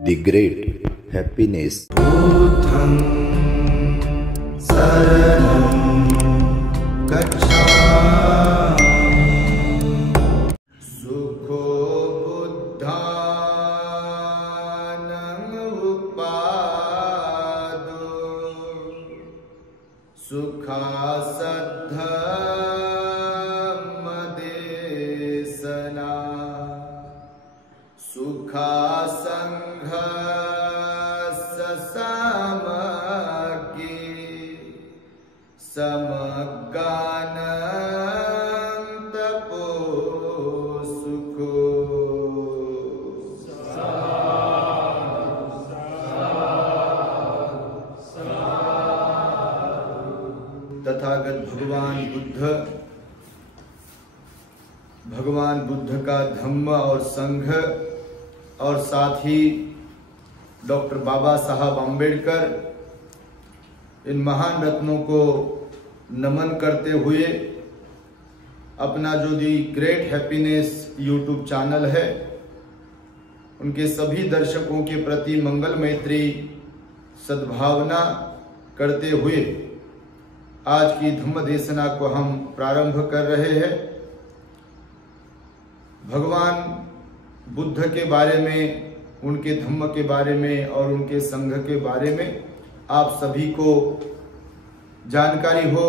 The great happiness. बुद्धं शरणं गच्छामि। सुखो बुद्धानं उपादो सुखासद्धमदेशना सुखा समगानं तपो सुखो। तथागत भगवान बुद्ध का धम्म और संघ और साथ ही डॉक्टर बाबा साहब अम्बेडकर, इन महान रत्नों को नमन करते हुए अपना जो the great happiness YouTube channel है, उनके सभी दर्शकों के प्रति मंगल मैत्री सद्भावना करते हुए आज की धम्म देशना को हम प्रारंभ कर रहे हैं। भगवान बुद्ध के बारे में, उनके धम्म के बारे में और उनके संघ के बारे में आप सभी को जानकारी हो,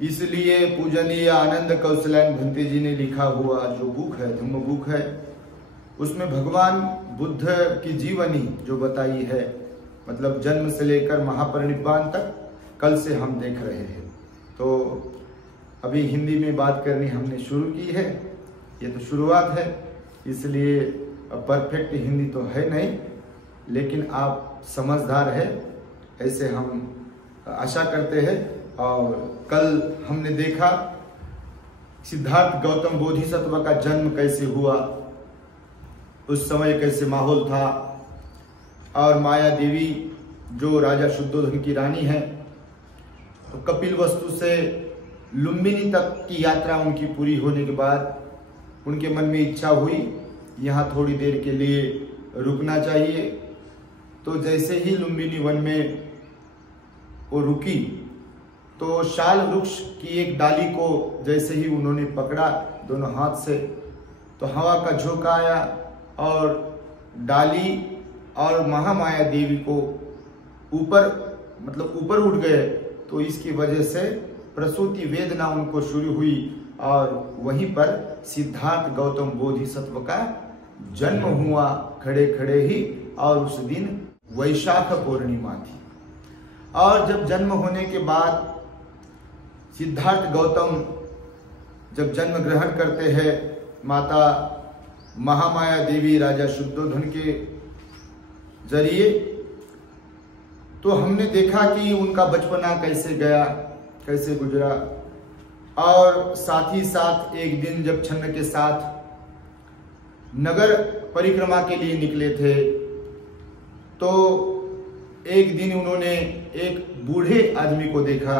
इसलिए पूजनीय आनंद कौशलैन भंते जी ने लिखा हुआ जो बुक है, धम्म बुक है, उसमें भगवान बुद्ध की जीवनी जो बताई है, मतलब जन्म से लेकर महापरिनिर्वाण तक, कल से हम देख रहे हैं। तो अभी हिंदी में बात करनी हमने शुरू की है, ये तो शुरुआत है, इसलिए परफेक्ट हिंदी तो है नहीं, लेकिन आप समझदार है ऐसे हम आशा करते हैं। और कल हमने देखा सिद्धार्थ गौतम बोधिसत्व का जन्म कैसे हुआ, उस समय कैसे माहौल था, और माया देवी जो राजा शुद्धोधन की रानी है, तो कपिल वस्तु से लुम्बिनी तक की यात्रा उनकी पूरी होने के बाद उनके मन में इच्छा हुई यहाँ थोड़ी देर के लिए रुकना चाहिए। तो जैसे ही लुम्बिनी वन में वो रुकी तो शाल वृक्ष की एक डाली को जैसे ही उन्होंने पकड़ा दोनों हाथ से, तो हवा का झोंका आया और डाली और महामाया देवी को ऊपर उठ गए। तो इसकी वजह से प्रसूति वेदना उनको शुरू हुई और वहीं पर सिद्धार्थ गौतम बोधिसत्व का जन्म हुआ खड़े खड़े ही। और उस दिन वैशाख पूर्णिमा थी। और जब जन्म होने के बाद सिद्धार्थ गौतम जब जन्म ग्रहण करते हैं माता महामाया देवी राजा शुद्धोधन के जरिए, तो हमने देखा कि उनका बचपना कैसे गया, कैसे गुजरा। और साथ ही साथ एक दिन जब छन्न के साथ नगर परिक्रमा के लिए निकले थे, तो एक दिन उन्होंने एक बूढ़े आदमी को देखा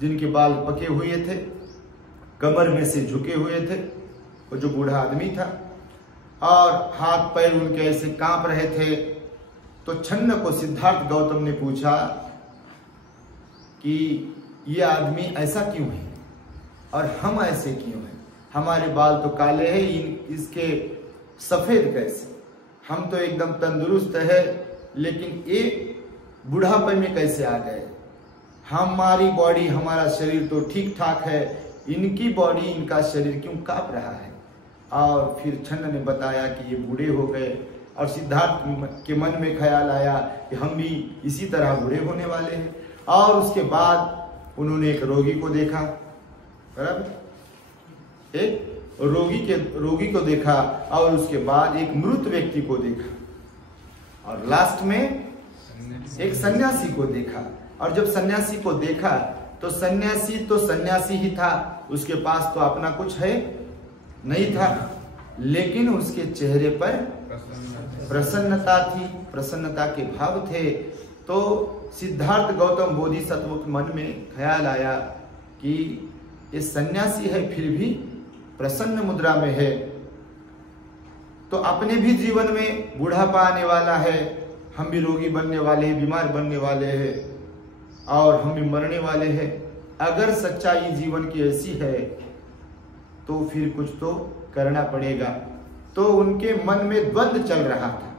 जिनके बाल पके हुए थे, कमर में से झुके हुए थे, वो जो बूढ़ा आदमी था, और हाथ पैर उनके ऐसे कांप रहे थे। तो छन्न को सिद्धार्थ गौतम ने पूछा कि ये आदमी ऐसा क्यों है और हम ऐसे क्यों हैं? हमारे बाल तो काले हैं, इसके सफेद कैसे? हम तो एकदम तंदुरुस्त है, लेकिन ये बुढ़ापे में कैसे आ गए? हमारी बॉडी, हमारा शरीर तो ठीक ठाक है, इनकी बॉडी, इनका शरीर क्यों कांप रहा है? और फिर छन्न ने बताया कि ये बूढ़े हो गए। और सिद्धार्थ के मन में ख्याल आया कि हम भी इसी तरह बूढ़े होने वाले हैं। और उसके बाद उन्होंने एक रोगी को देखा, बराबर, एक रोगी को देखा, और उसके बाद एक मृत व्यक्ति को देखा, और लास्ट में एक सन्यासी को देखा। और जब सन्यासी को देखा तो सन्यासी ही था, उसके पास तो अपना कुछ है नहीं था, लेकिन उसके चेहरे पर प्रसन्नता थी, प्रसन्नता के भाव थे। तो सिद्धार्थ गौतम बोधिसत्व के मन में ख्याल आया कि ये सन्यासी है, फिर भी प्रसन्न मुद्रा में है, तो अपने भी जीवन में बुढ़ापा आने वाला है, हम भी रोगी बनने वाले हैं, बीमार बनने वाले हैं और हम भी मरने वाले हैं। अगर सच्चाई जीवन की ऐसी है तो फिर कुछ तो करना पड़ेगा। तो उनके मन में द्वंद्व चल रहा था।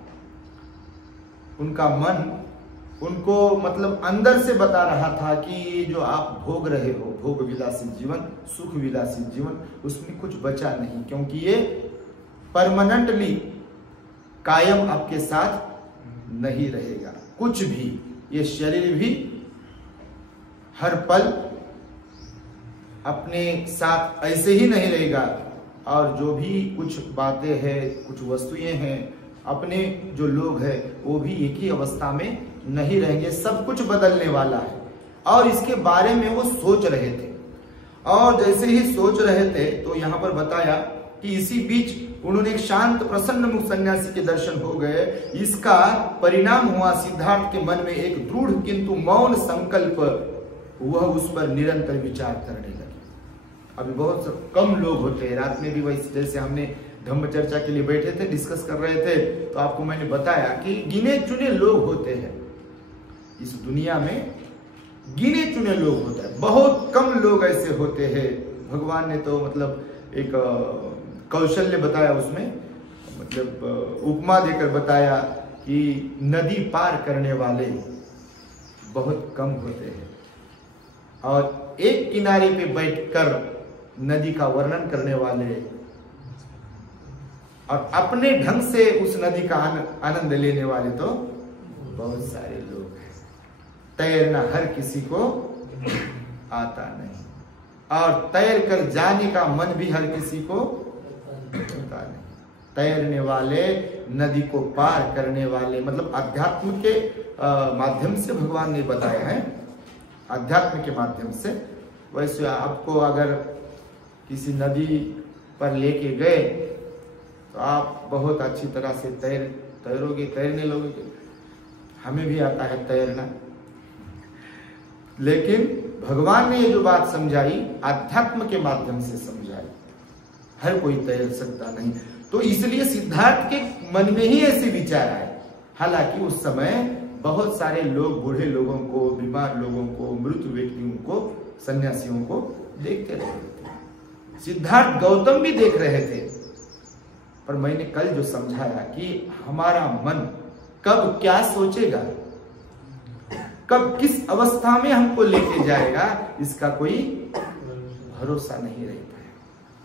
उनका मन उनको मतलब अंदर से बता रहा था कि ये जो आप भोग रहे हो, भोग विलासी जीवन, सुख विलासी जीवन, उसमें कुछ बचा नहीं, क्योंकि ये परमानेंटली कायम आपके साथ नहीं रहेगा। कुछ भी, ये शरीर भी हर पल अपने साथ ऐसे ही नहीं रहेगा, और जो भी कुछ बातें हैं, कुछ वस्तुएं हैं, अपने जो लोग हैं वो भी एक ही अवस्था में नहीं रहेंगे। सब कुछ बदलने वाला है और इसके बारे में वो सोच रहे थे। और जैसे ही सोच रहे थे तो यहाँ पर बताया कि इसी बीच उन्होंने एक शांत प्रसन्न मुख सन्यासी के दर्शन हो गए। इसका परिणाम हुआ सिद्धार्थ के मन में एक दृढ़ किंतु मौन संकल्प, वह उस पर निरंतर विचार करने लगे। अभी बहुत कम लोग होते हैं, रात में भी वैसे जैसे हमने धम्म चर्चा के लिए बैठे थे, डिस्कस कर रहे थे, तो आपको मैंने बताया कि गिने चुने लोग होते हैं इस दुनिया में, गिने चुने लोग होते हैं, बहुत कम लोग ऐसे होते हैं। भगवान ने तो मतलब एक कौशल्य बताया, उसमें मतलब उपमा देकर बताया कि नदी पार करने वाले बहुत कम होते हैं और एक किनारे पे बैठकर नदी का वर्णन करने वाले और अपने ढंग से उस नदी का आनंद लेने वाले तो बहुत सारे लोग हैं। तैरना हर किसी को आता नहीं और तैर कर जाने का मन भी हर किसी को होता नहीं। तैरने वाले, नदी को पार करने वाले, मतलब अध्यात्म के माध्यम से भगवान ने बताया है, अध्यात्म के माध्यम से। वैसे आपको अगर किसी नदी पर लेके गए तो आप बहुत अच्छी तरह से तैरोगे, तैरने लगोगे। हमें भी आता है तैरना, लेकिन भगवान ने ये जो बात समझाई अध्यात्म के माध्यम से समझाई। हर कोई तैर सकता नहीं, तो इसलिए सिद्धार्थ के मन में ही ऐसे विचार आए। हालांकि उस समय बहुत सारे लोग, बूढ़े लोगों को, बीमार लोगों को, मृत व्यक्तियों को, सन्यासियों को देखते रहे थे। सिद्धार्थ गौतम भी देख रहे थे, पर मैंने कल जो समझाया कि हमारा मन कब क्या सोचेगा, कब किस अवस्था में हमको लेके जाएगा, इसका कोई भरोसा नहीं रहता है।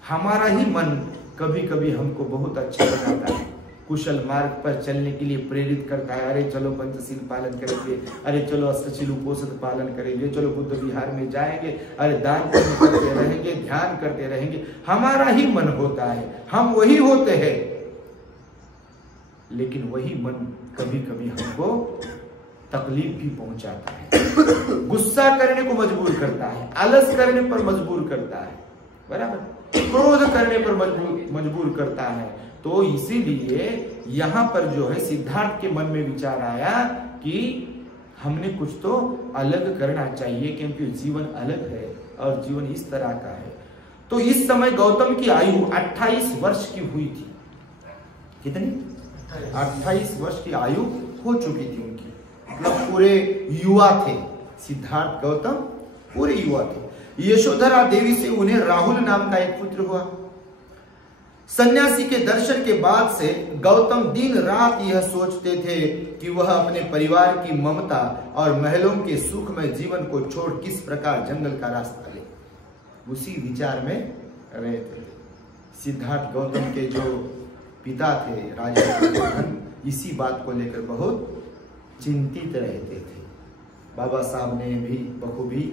हमारा ही मन कभी कभी हमको बहुत अच्छा बनाता है, कुशल मार्ग पर चलने के लिए प्रेरित करता है। अरे चलो पंचशील पालन करेंगे, अरे चलो अष्टशील उपोषण पालन करेंगे, चलो बुद्ध विहार में जाएंगे, अरे दान करते रहेंगे, ध्यान करते रहेंगे। हमारा ही मन होता है, हम वही होते हैं, लेकिन वही मन कभी कभी हमको तकलीफ भी पहुंचाता है, गुस्सा करने को मजबूर करता है, आलस करने पर मजबूर करता है, बराबर, क्रोध करने पर मजबूर करता है। तो इसीलिए यहां पर जो है सिद्धार्थ के मन में विचार आया कि हमने कुछ तो अलग करना चाहिए, क्योंकि जीवन अलग है और जीवन इस तरह का है। तो इस समय गौतम की आयु 28 वर्ष की हुई थी। कितनी? 28 वर्ष की आयु हो चुकी थी उनकी, मतलब पूरे युवा थे। सिद्धार्थ गौतम पूरे युवा थे। यशोधरा देवी से उन्हें राहुल नाम का एक पुत्र हुआ। सन्यासी के दर्शन के बाद से गौतम दिन रात यह सोचते थे कि वह अपने परिवार की ममता और महलों के सुखमय जीवन को छोड़ किस प्रकार जंगल का रास्ता ले। उसी विचार में रहे थे। सिद्धार्थ गौतम के जो पिता थे राजा शुद्धोधन, इसी बात को लेकर बहुत चिंतित रहते थे। बाबा साहब ने भी बखूबी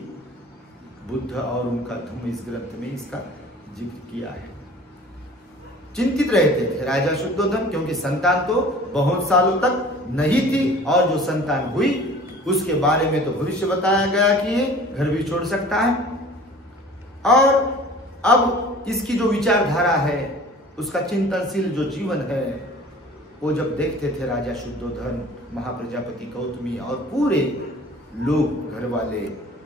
बुद्ध और उनका धम्म इस ग्रंथ में इसका जिक्र किया है। चिंतित रहते थे राजा शुद्धोधन, क्योंकि संतान तो बहुत सालों तक नहीं थी, और जो संतान हुई उसके बारे में तो भविष्य बताया गया कि ये घर भी छोड़ सकता है। और अब इसकी जो विचारधारा है, उसका चिंतनशील जो जीवन है, वो जब देखते थे राजा शुद्धोधन, महाप्रजापति गौतमी और पूरे लोग घर वाले,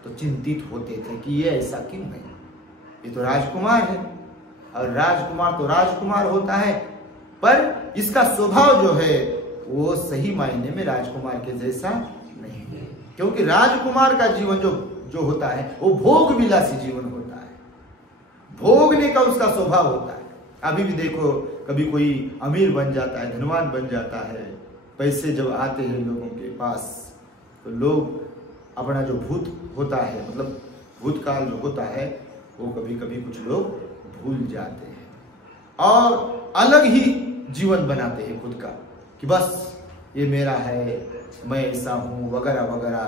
तो चिंतित होते थे कि ये ऐसा क्यों है। ये तो राजकुमार है, और राजकुमार तो राजकुमार होता है, पर इसका स्वभाव जो है वो सही मायने में राजकुमार के जैसा नहीं है, क्योंकि राजकुमार का जीवन जो होता है वो भोग विलासी जीवन होता है, भोगने का उसका स्वभाव होता है। अभी भी देखो, कभी कोई अमीर बन जाता है, धनवान बन जाता है, पैसे जब आते हैं लोगों के पास तो लोग अपना जो भूत होता है, मतलब भूतकाल जो होता है वो कभी कभी कुछ लोग भूल जाते हैं और अलग ही जीवन बनाते हैं खुद का, कि बस ये मेरा है, मैं ऐसा हूँ वगैरह वगैरह।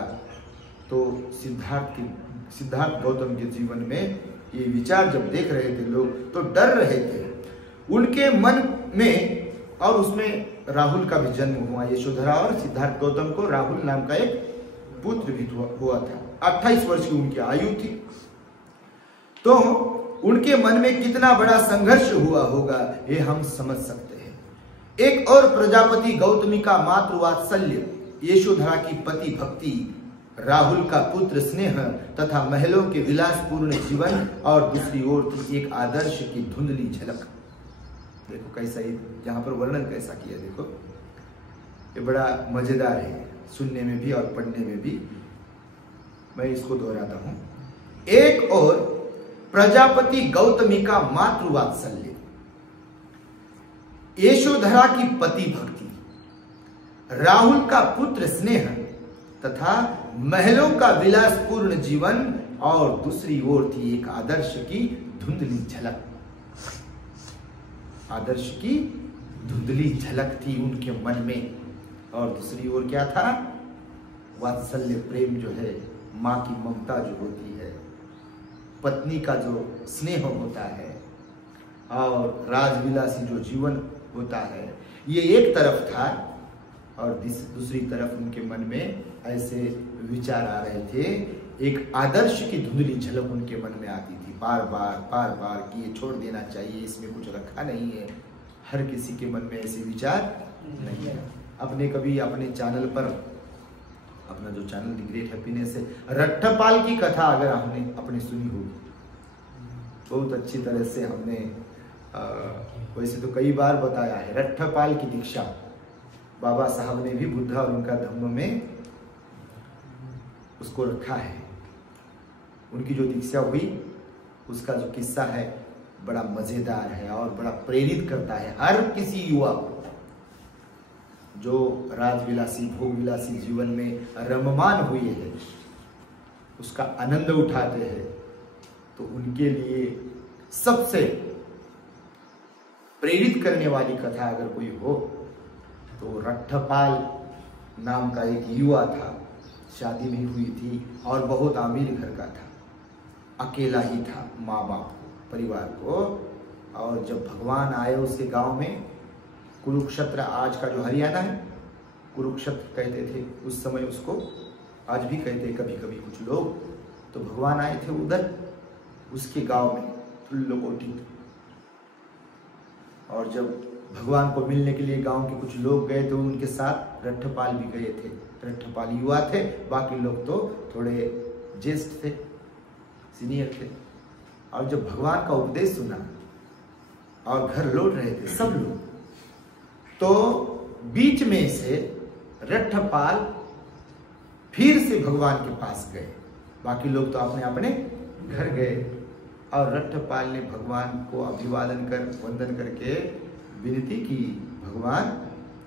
तो सिद्धार्थ गौतम के जीवन में ये विचार जब देख रहे थे लोग तो डर रहे थे उनके मन में। और उसमें राहुल का भी जन्म हुआ, यशोधरा और सिद्धार्थ गौतम को राहुल नाम का एक पुत्र भी हुआ था। 28 वर्ष की उनकी आयु थी। तो उनके मन में कितना बड़ा संघर्ष हुआ होगा ये हम समझ सकते हैं। एक और प्रजापति गौतमी का मातृवात्सल्य, यशोधरा की पति भक्ति, राहुल का पुत्र स्नेह तथा महलों के विलासपूर्ण जीवन, और दूसरी ओर एक आदर्श की धुंधली झलक। देखो कैसा ही यहाँ पर वर्णन कैसा किया, देखो ये बड़ा मजेदार है सुनने में भी और पढ़ने में भी। मैं इसको दोहराता हूं। एक और प्रजापति गौतमी का मातृवात्सल्य, यशोधरा की पति भक्ति, राहुल का पुत्र स्नेह तथा महलों का विलासपूर्ण जीवन, और दूसरी ओर थी एक आदर्श की धुंधली झलक। आदर्श की धुंधली झलक थी उनके मन में। और दूसरी ओर क्या था? वात्सल्य प्रेम जो है, माँ की ममता जो होती है, पत्नी का जो स्नेह होता है, और राजविलासी जो जीवन होता है, ये एक तरफ था। और दूसरी तरफ उनके मन में ऐसे विचार आ रहे थे, एक आदर्श की धुंधली झलक उनके मन में आती थी बार बार कि ये छोड़ देना चाहिए, इसमें कुछ रखा नहीं है। हर किसी के मन में ऐसे विचार नहीं है। अपने कभी अपने चैनल पर, अपना जो चैनल द ग्रेट हैप्पीनेस है, रट्ठपाल की कथा अगर हमने अपने सुनी होगी, बहुत अच्छी तरह से हमने वैसे तो कई बार बताया है। रट्ठपाल की दीक्षा बाबा साहब ने भी बुद्धा और उनका धम्म में उसको रखा है। उनकी जो दीक्षा हुई उसका जो किस्सा है बड़ा मजेदार है और बड़ा प्रेरित करता है हर किसी युवा को जो राजविलासी भोगविलासी जीवन में रममान हुए हैं, उसका आनंद उठाते हैं। तो उनके लिए सबसे प्रेरित करने वाली कथा अगर कोई हो तो रट्ठपाल नाम का एक युवा था, शादी भी हुई थी और बहुत अमीर घर का था, अकेला ही था माँ बाप परिवार को। और जब भगवान आए उसके गांव में, कुरुक्षेत्र आज का जो हरियाणा है, कुरुक्षेत्र कहते थे उस समय उसको, आज भी कहते कभी कभी कुछ लोग। तो भगवान आए थे उधर उसके गांव में तुल्लकोटी। और जब भगवान को मिलने के लिए गांव के कुछ लोग गए तो उनके साथ रट्ठपाल भी गए थे। रट्ठपाल युवा थे, बाकी लोग तो थोड़े ज्येष्ठ थे, सीनियर थे। और जब भगवान का उपदेश सुना और घर लौट रहे थे सब लोग, तो बीच में से रट्ठपाल फिर से भगवान के पास गए। बाकी लोग तो अपने अपने घर गए और रट्ठपाल ने भगवान को अभिवादन कर वंदन करके विनती की, भगवान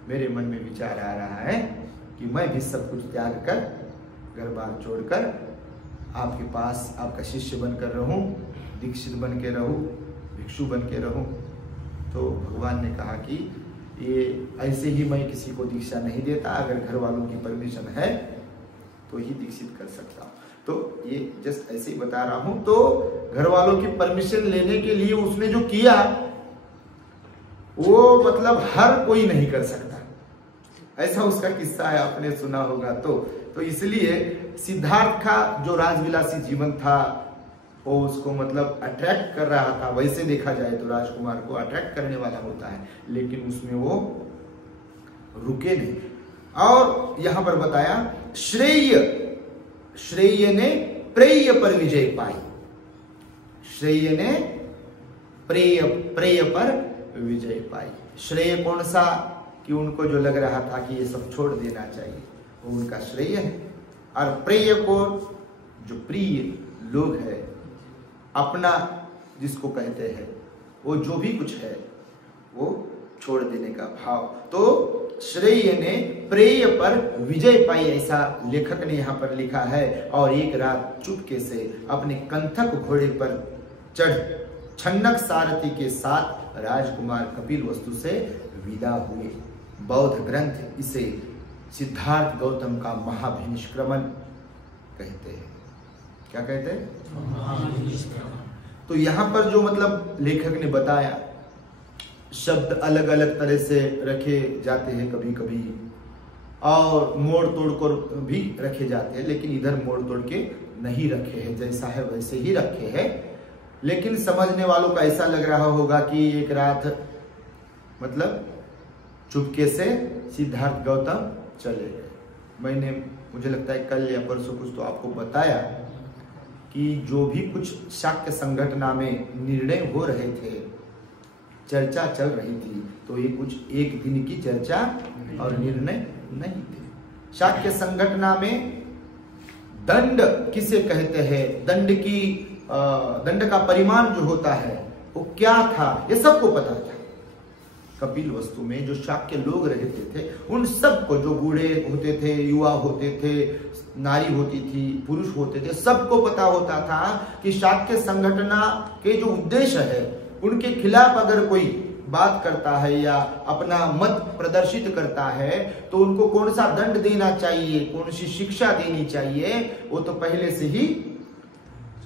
मेरे मन में विचार आ रहा है कि मैं भी सब कुछ त्याग कर, घर बार छोड़कर आपके पास आपका शिष्य बनकर रहूं, दीक्षित बन के रहूं, भिक्षु बन के रहूं। तो भगवान ने कहा कि ये ऐसे ही मैं किसी को दीक्षा नहीं देता, अगर घर वालों की परमिशन है तो ही दीक्षित कर सकता हूँ। तो ये जस्ट ऐसे ही बता रहा हूं। तो घर वालों की परमिशन लेने के लिए उसने जो किया वो मतलब हर कोई नहीं कर सकता, ऐसा उसका किस्सा है, आपने सुना होगा। तो इसलिए सिद्धार्थ का जो राजविलासी जीवन था वो उसको मतलब अट्रैक्ट कर रहा था। वैसे देखा जाए तो राजकुमार को अट्रैक्ट करने वाला होता है, लेकिन उसमें वो रुके नहीं। और यहां पर बताया श्रेय ने प्रेय पर विजय पाई, श्रेय ने प्रेय पर विजय पाई। श्रेय कौन सा, कि उनको जो लग रहा था कि ये सब छोड़ देना चाहिए वो उनका श्रेय है। और प्रेय को, जो प्रिय लोग है, अपना जिसको कहते हैं, वो जो भी कुछ है वो छोड़ देने का भाव। तो श्रेय ने प्रेय पर विजय पाई, ऐसा लेखक ने यहाँ पर लिखा है। और एक रात चुपके से अपने कंथक घोड़े पर चढ़ छन्नक सारथी के साथ राजकुमार कपिलवस्तु से विदा हुए। बौद्ध ग्रंथ इसे सिद्धार्थ गौतम का महाभिनिष्क्रमण कहते हैं। क्या कहते हैं? तो यहाँ पर जो मतलब लेखक ने बताया, शब्द अलग अलग तरह से रखे जाते हैं कभी कभी, और मोड़ तोड़ कर भी रखे जाते हैं, लेकिन इधर मोड़ तोड़ के नहीं रखे हैं, जैसा है वैसे ही रखे हैं। लेकिन समझने वालों का ऐसा लग रहा होगा कि एक रात मतलब चुपके से सिद्धार्थ गौतम चले गए। मुझे लगता है कल या परसों कुछ तो आपको बताया कि जो भी कुछ शाक्य संगठना में निर्णय हो रहे थे, चर्चा चल रही थी, तो ये कुछ एक दिन की चर्चा और निर्णय नहीं थे। शाक्य संगठना में दंड किसे कहते हैं, दंड का परिमाण जो होता है वो क्या था, ये सबको पता था। कपिलवस्तु में जो शाक्य लोग रहते थे उन सबको, जो बूढ़े होते थे, युवा होते थे, नारी होती थी, पुरुष होते थे, सबको पता होता था कि शाक्य संगठना के जो उद्देश्य है उनके खिलाफ अगर कोई बात करता है या अपना मत प्रदर्शित करता है तो उनको कौन सा दंड देना चाहिए, कौन सी शिक्षा देनी चाहिए, वो तो पहले से ही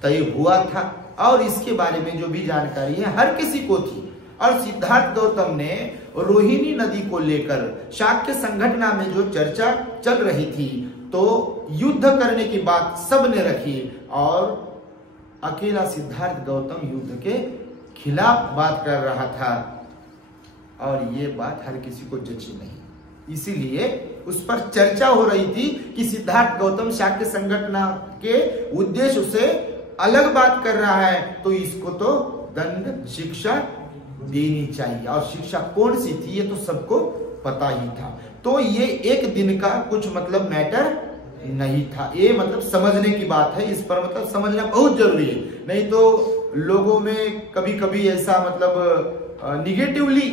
तय हुआ था। और इसके बारे में जो भी जानकारी है हर किसी को थी। और सिद्धार्थ गौतम ने रोहिणी नदी को लेकर शाक्य संगठना में जो चर्चा चल रही थी, तो युद्ध करने की बात सब ने रखी और अकेला सिद्धार्थ गौतम युद्ध के खिलाफ बात कर रहा था। और ये बात हर किसी को जची नहीं, इसीलिए उस पर चर्चा हो रही थी कि सिद्धार्थ गौतम शाक्य संगठना के उद्देश्य से अलग बात कर रहा है, तो इसको तो दंड शिक्षा देनी चाहिए। और शिक्षा कौन सी थी ये तो सबको पता ही था। तो ये एक दिन का कुछ मतलब मैटर नहीं था, ये मतलब समझने की बात है। इस पर मतलब समझना बहुत जरूरी है, नहीं तो लोगों में कभी कभी ऐसा मतलब निगेटिवली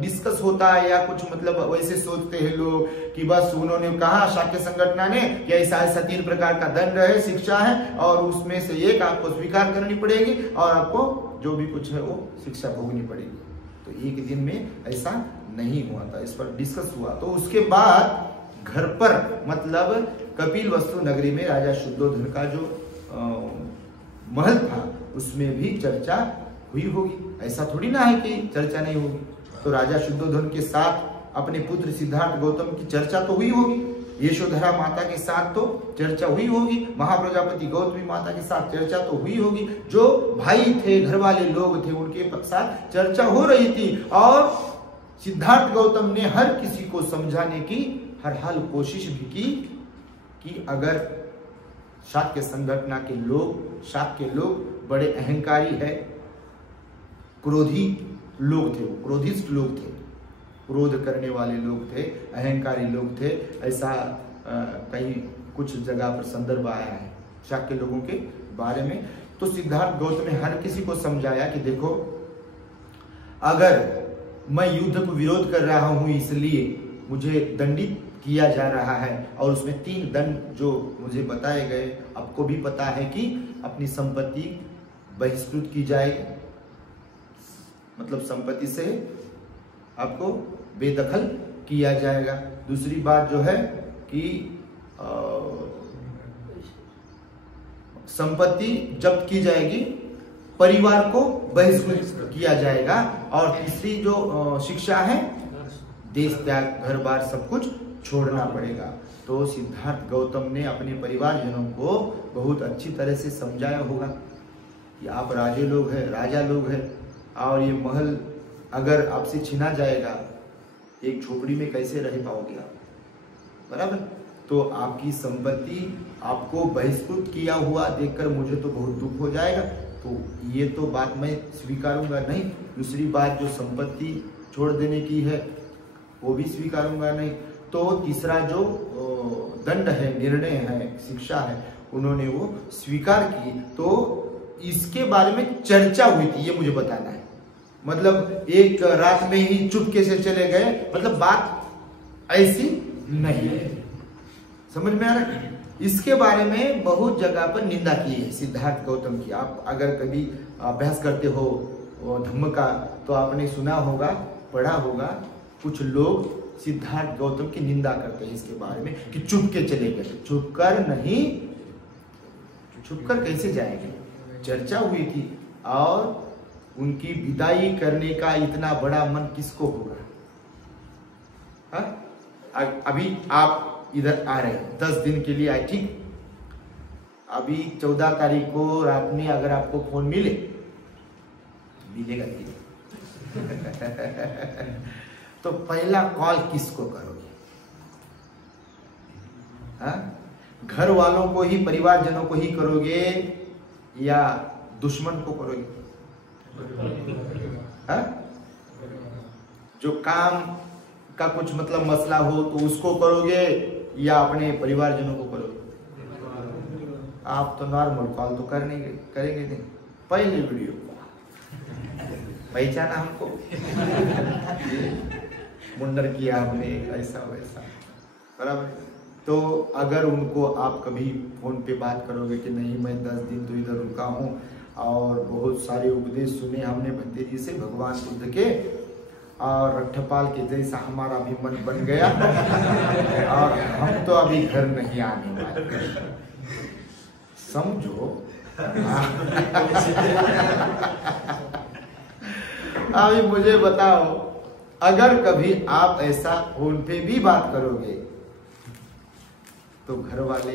डिस्कस होता है या कुछ मतलब वैसे सोचते हैं लोग कि बस उन्होंने कहा शाक्य संगठना ने कि ऐसा ऐसा 3 प्रकार का दंड है, शिक्षा है, और उसमें से एक आपको स्वीकार करनी पड़ेगी और आपको जो भी कुछ है वो शिक्षा भोगनी पड़ेगी। तो एक दिन में ऐसा नहीं हुआ था, इस पर डिस्कस हुआ। तो उसके बाद घर पर मतलब कपिलवस्तु नगरी में राजा शुद्धोधन का जो महल था उसमें भी चर्चा हुई होगी। ऐसा थोड़ी ना है कि चर्चा नहीं होगी। तो राजा शुद्धोधन के साथ अपने पुत्र सिद्धार्थ गौतम की चर्चा तो हुई होगी, यशोधरा माता के साथ तो चर्चा हुई होगी, महाप्रजापति गौतमी माता के साथ चर्चा तो हुई होगी, जो भाई थे, घर वाले लोग थे, उनके साथ चर्चा हो रही थी। और सिद्धार्थ गौतम ने हर किसी को समझाने की हर हाल कोशिश भी की कि अगर शाक्य संगठना के लोग बड़े अहंकारी है, क्रोधी लोग थे, वो क्रोधिष्ठ लोग थे, क्रोध करने वाले लोग थे, अहंकारी लोग थे। ऐसा कहीं कुछ जगह पर संदर्भ आया है शाक्य लोगों के बारे में। तो सिद्धार्थ गौतम ने हर किसी को समझाया कि देखो, अगर मैं युद्ध को विरोध कर रहा हूं इसलिए मुझे दंडित किया जा रहा है, और उसमें 3 दंड जो मुझे बताए गए, आपको भी पता है कि अपनी संपत्ति बहिष्कृत की जाएगी, मतलब संपत्ति से आपको बेदखल किया जाएगा। दूसरी बात जो है कि संपत्ति जब्त की जाएगी, परिवार को बहिष्कृत किया जाएगा, और तीसरी जो शिक्षा है, देश त्याग, घर बार सब कुछ छोड़ना पड़ेगा। तो सिद्धार्थ गौतम ने अपने परिवारजनों को बहुत अच्छी तरह से समझाया होगा कि आप राजे लोग हैं, राजा लोग हैं, और ये महल अगर आपसे छीना जाएगा, एक झोपड़ी में कैसे रह पाओगे आप, बराबर। तो आपकी संपत्ति आपको बहिष्कृत किया हुआ देखकर मुझे तो बहुत दुख हो जाएगा, तो ये तो बात मैं स्वीकारूंगा नहीं। दूसरी बात, जो संपत्ति छोड़ देने की है, वो भी स्वीकारूंगा नहीं। तो तीसरा जो दंड है, निर्णय है, शिक्षा है, उन्होंने वो स्वीकार की। तो इसके बारे में चर्चा हुई थी, ये मुझे बताना है। मतलब एक रात में ही चुपके से चले गए, मतलब बात ऐसी नहीं है। समझ में आ रहा है? इसके बारे में बहुत जगह पर निंदा की है सिद्धार्थ गौतम की। आप अगर कभी अभ्यास करते हो धम्म का तो आपने सुना होगा, पढ़ा होगा, कुछ लोग सिद्धार्थ गौतम की निंदा करते हैं इसके बारे में कि चुप के चले गए। छुपकर नहीं, छुपकर कैसे जाएंगे? चर्चा हुई थी। और उनकी विदाई करने का इतना बड़ा मन किसको होगा? हा? अभी आप इधर आ रहे हैं 10 दिन के लिए आए, ठीक। अभी 14 तारीख को रात में अगर आपको फोन मिलेगा नहीं तो पहला कॉल किसको करोगे? हाँ? घर वालों को ही, परिवारजनों को ही करोगे या दुश्मन को करोगे? हाँ? जो काम का कुछ मतलब मसला हो तो उसको करोगे या अपने परिवारजनों को करोगे? आप तो नॉर्मल कॉल तो करेंगे नहीं। पहले वीडियो पहचाना हमको, मुंडर किया हमने, ऐसा वैसा, बराबर। तो अगर उनको आप कभी फोन पे बात करोगे कि नहीं मैं 10 दिन तो इधर रुका हूँ और बहुत सारे उपदेश सुने हमने भंतेजी से भगवान बुद्ध के, और रट्ठपाल के जैसा हमारा भी मन बन गया और हम तो अभी घर नहीं आने वाले, समझो। अभी मुझे बताओ, अगर कभी आप ऐसा फोन पे भी बात करोगे तो घर वाले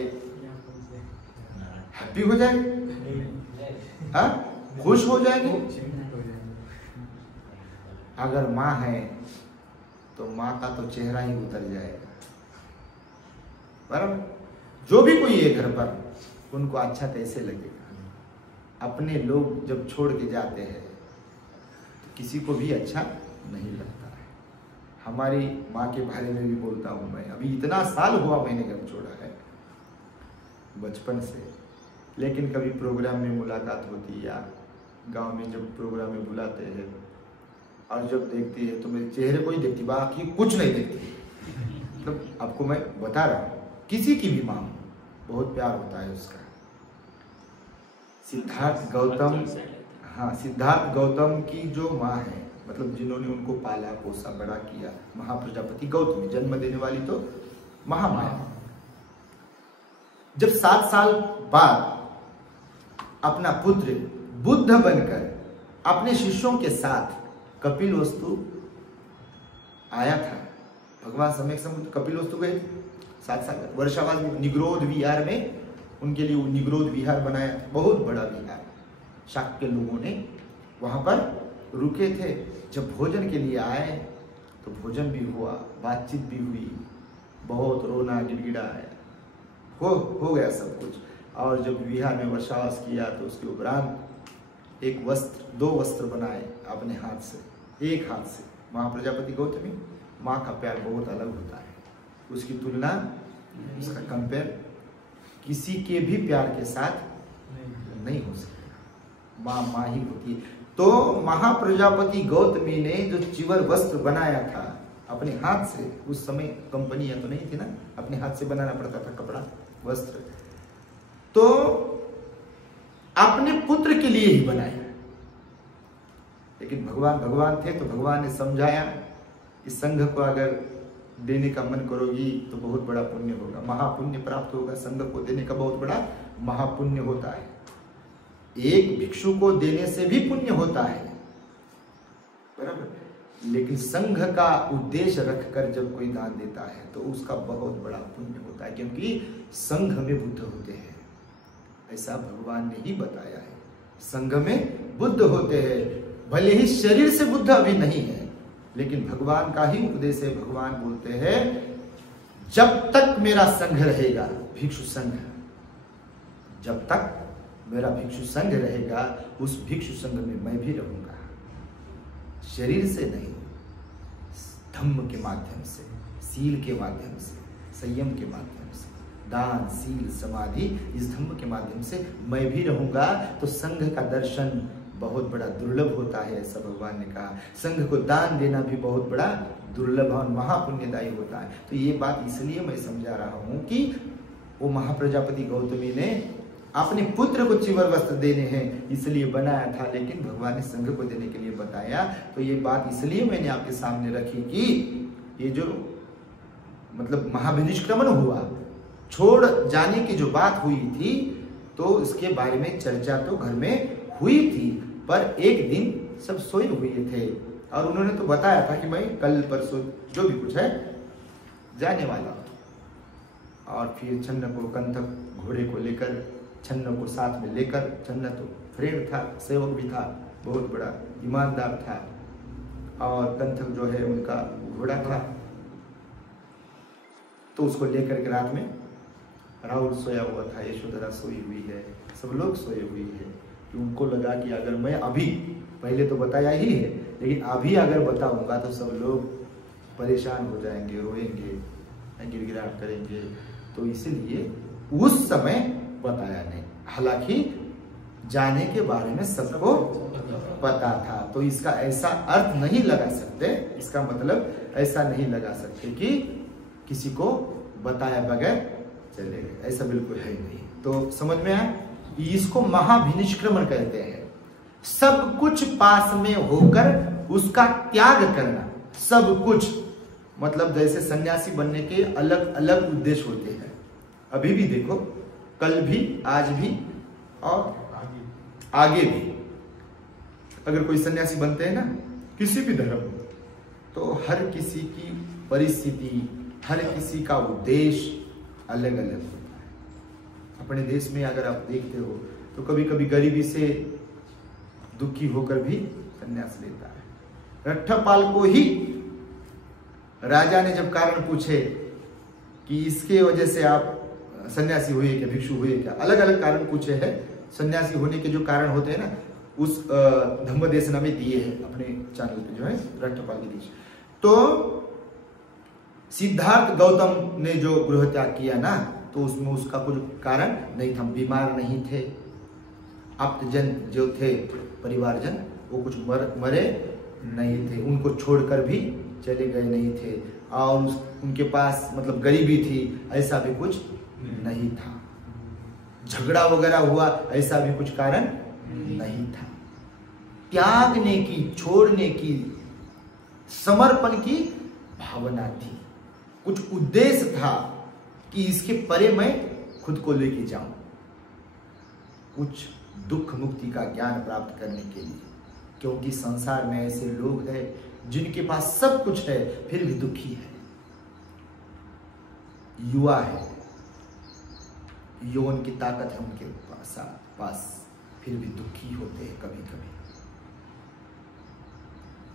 हैप्पी हो जाएंगे, हाँ, खुश हो जाएंगे। अगर माँ है तो माँ का तो चेहरा ही उतर जाएगा, बराबर। जो भी कोई है घर पर, उनको अच्छा कैसे लगेगा? अपने लोग जब छोड़ के जाते हैं तो किसी को भी अच्छा नहीं लगता है। हमारी माँ के बारे में भी बोलता हूँ मैं, अभी इतना साल हुआ मैंने घर छोड़ा है, बचपन से, लेकिन कभी प्रोग्राम में मुलाकात होती या गांव में जब प्रोग्राम में बुलाते हैं और जब देखती है तो मेरे चेहरे को ही देखती, बाकी कुछ नहीं देखती। मतलब आपको मैं बता रहा हूँ, किसी की भी माँ बहुत प्यार होता है उसका। सिद्धार्थ गौतम, हाँ, सिद्धार्थ गौतम की जो माँ है, मतलब जिन्होंने उनको पाला पोसा बड़ा किया, महाप्रजापति गौतमी, जन्म देने वाली तो महामाया, जब 7 साल बाद अपना पुत्र बुद्ध बनकर अपने शिष्यों के साथ कपिलवस्तु आया था, भगवान सम्यक संबुद्ध कपिलवस्तु गए 7 साल, वर्षावास में निग्रोध विहार में उनके लिए निग्रोध विहार बनाया, बहुत बड़ा विहार। शाक्य लोगों ने वहां पर रुके थे। जब भोजन के लिए आए तो भोजन भी हुआ, बातचीत भी हुई, बहुत रोना गिड़गिड़ाया, हो गया सब कुछ। और जब विहार में वर्षावास किया तो उसके उपरांत एक वस्त्र, 2 वस्त्र बनाए अपने हाथ से, एक हाथ से। महाप्रजापति गौतमी, माँ का प्यार बहुत अलग होता है, उसकी तुलना, उसका कंपेयर किसी के भी प्यार के साथ नहीं हो सकता। माँ माँ ही होती है। तो महाप्रजापति गौतमी ने जो चिवर वस्त्र बनाया था अपने हाथ से, उस समय कंपनियां तो नहीं थी ना, अपने हाथ से बनाना पड़ता था कपड़ा, वस्त्र, तो अपने पुत्र के लिए ही बनाया। लेकिन भगवान थे तो भगवान ने समझाया कि संघ को अगर देने का मन करोगी तो बहुत बड़ा पुण्य होगा, महापुण्य प्राप्त होगा। संघ को देने का बहुत बड़ा महापुण्य होता है। एक भिक्षु को देने से भी पुण्य होता है, बराबर। लेकिन संघ का उद्देश्य रखकर जब कोई दान देता है तो उसका बहुत बड़ा पुण्य होता है, क्योंकि संघ में बुद्ध होते हैं, ऐसा भगवान ने ही बताया है। संघ में बुद्ध होते हैं, भले ही शरीर से बुद्ध अभी नहीं है, लेकिन भगवान का ही उपदेश है। भगवान बोलते हैं जब तक मेरा संघ रहेगा, भिक्षु संघ, जब तक मेरा भिक्षु संघ रहेगा, उस भिक्षु संघ में मैं भी रहूंगा, शरीर से नहीं, धम्म के माध्यम से, सील के माध्यम से, संयम के माध्यम से, दान सील समाधि, इस धम्म के माध्यम से मैं भी रहूंगा तो संघ का दर्शन बहुत बड़ा दुर्लभ होता है। ऐसा भगवान ने कहा। संघ को दान देना भी बहुत बड़ा दुर्लभ और महापुण्यदायी होता है। तो ये बात इसलिए मैं समझा रहा हूं कि वो महाप्रजापति गौतमी ने अपने पुत्र को चिवर वस्त्र देने हैं इसलिए बनाया था, लेकिन भगवान ने संघ को देने के लिए बताया। तो ये बात इसलिए मैंने आपके सामने रखी कि ये जो मतलब महाभिनिष्क्रमण हुआ, छोड़ जाने की जो बात हुई थी, तो इसके बारे में चर्चा तो घर में हुई थी, पर एक दिन सब सोए हुए थे और उन्होंने तो बताया था कि मैं कल परसों जो भी कुछ है जाने वाला हूं। और फिर छन्न को, कंथक घोड़े को लेकर, छन्न को साथ में लेकर, छन्न तो फ्रेंड था, सेवक भी था, बहुत बड़ा ईमानदार था, और कंथक जो है उनका घोड़ा था, तो उसको लेकर के रात में राहुल सोया हुआ था, यशोधरा सोई हुई है, सब लोग सोए हुए हैं। कि उनको लगा कि अगर मैं अभी, पहले तो बताया ही है, लेकिन अभी अगर बताऊंगा तो सब लोग परेशान हो जाएंगे, रोएंगे, गिड़गिड़ाहट करेंगे, तो इसलिए उस समय बताया नहीं। हालांकि जाने के बारे में सबको पता था, तो इसका ऐसा अर्थ नहीं लगा सकते, इसका मतलब ऐसा नहीं लगा सकते कि किसी को बताया बगैर चले गए, ऐसा बिल्कुल है नहीं। तो समझ में आया, इसको महाभिनिष्क्रमण कहते हैं। सब कुछ पास में होकर उसका त्याग करना, सब कुछ मतलब जैसे सन्यासी बनने के अलग अलग उद्देश्य होते हैं। अभी भी देखो, कल भी, आज भी और आगे भी, अगर कोई सन्यासी बनते हैं ना किसी भी धर्म में, तो हर किसी की परिस्थिति, हर किसी का उद्देश्य अलग अलग होता है। अपने देश में अगर आप देखते हो तो कभी कभी गरीबी से दुखी होकर भी संन्यास लेता है। रट्ठपाल को ही राजा ने जब कारण पूछे कि इसके वजह से आप सन्यासी हुए क्या, भिक्षु हुए क्या, अलग अलग कारण पूछे हैं। सन्यासी होने के जो कारण होते हैं ना, उस धम्मदेशना में दिए हैं अपने चैनल पे, जो है रट्ठपाल के देश। तो सिद्धार्थ गौतम ने जो गृह त्याग किया ना, तो उसमें उसका कुछ कारण नहीं था, बीमार नहीं थे, आप्तजन जो थे परिवारजन वो कुछ मरे नहीं थे, उनको छोड़कर भी चले गए नहीं थे, और उनके पास मतलब गरीबी थी ऐसा भी कुछ नहीं था, झगड़ा वगैरह हुआ ऐसा भी कुछ कारण नहीं था। त्यागने की, छोड़ने की, समर्पण की भावना थी, कुछ उद्देश्य था कि इसके परे मैं खुद को लेके जाऊं, कुछ दुख मुक्ति का ज्ञान प्राप्त करने के लिए। क्योंकि संसार में ऐसे लोग हैं जिनके पास सब कुछ है फिर भी दुखी है। युवा है, यौवन की ताकत है उनके पास, फिर भी दुखी होते हैं कभी कभी।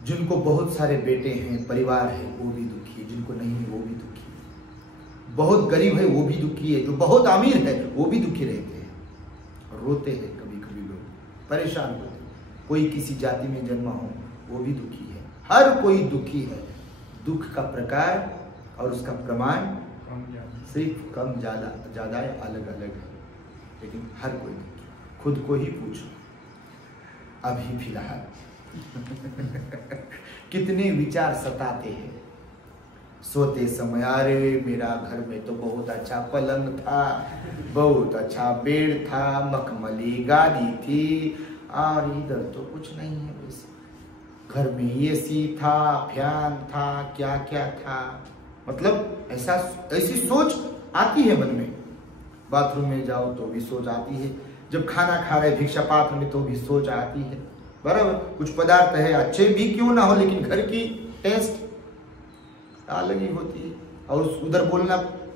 जिनको बहुत सारे बेटे हैं, परिवार है, वो भी दुखी है, जिनको नहीं है वो भी दुखी है। बहुत गरीब है वो भी दुखी है, जो बहुत अमीर है वो भी दुखी रहते हैं, रोते हैं कभी कभी लोग, परेशान होते हैं। कोई किसी जाति में जन्मा हो वो भी दुखी है, हर कोई दुखी है। दुख का प्रकार और उसका प्रमाण सिर्फ कम ज्यादा अलग अलग है, लेकिन हर कोई दुखी। खुद को ही पूछो अभी फिलहाल कितने विचार सताते हैं। सोते समय, अरे मेरा घर में तो बहुत अच्छा पलंग था, बहुत अच्छा बेड था, मखमली गादी थी, और इधर तो कुछ नहीं है वैसे। घर में एसी था, फैन था, क्या क्या था, मतलब ऐसी सोच आती है मन में। बाथरूम में जाओ तो भी सोच आती है, जब खाना खा रहे भिक्षा पात्र में तो भी सोच आती है, बराबर। कुछ पदार्थ है अच्छे भी क्यों ना हो, लेकिन घर की टेस्ट अलग ही होती है। और उधर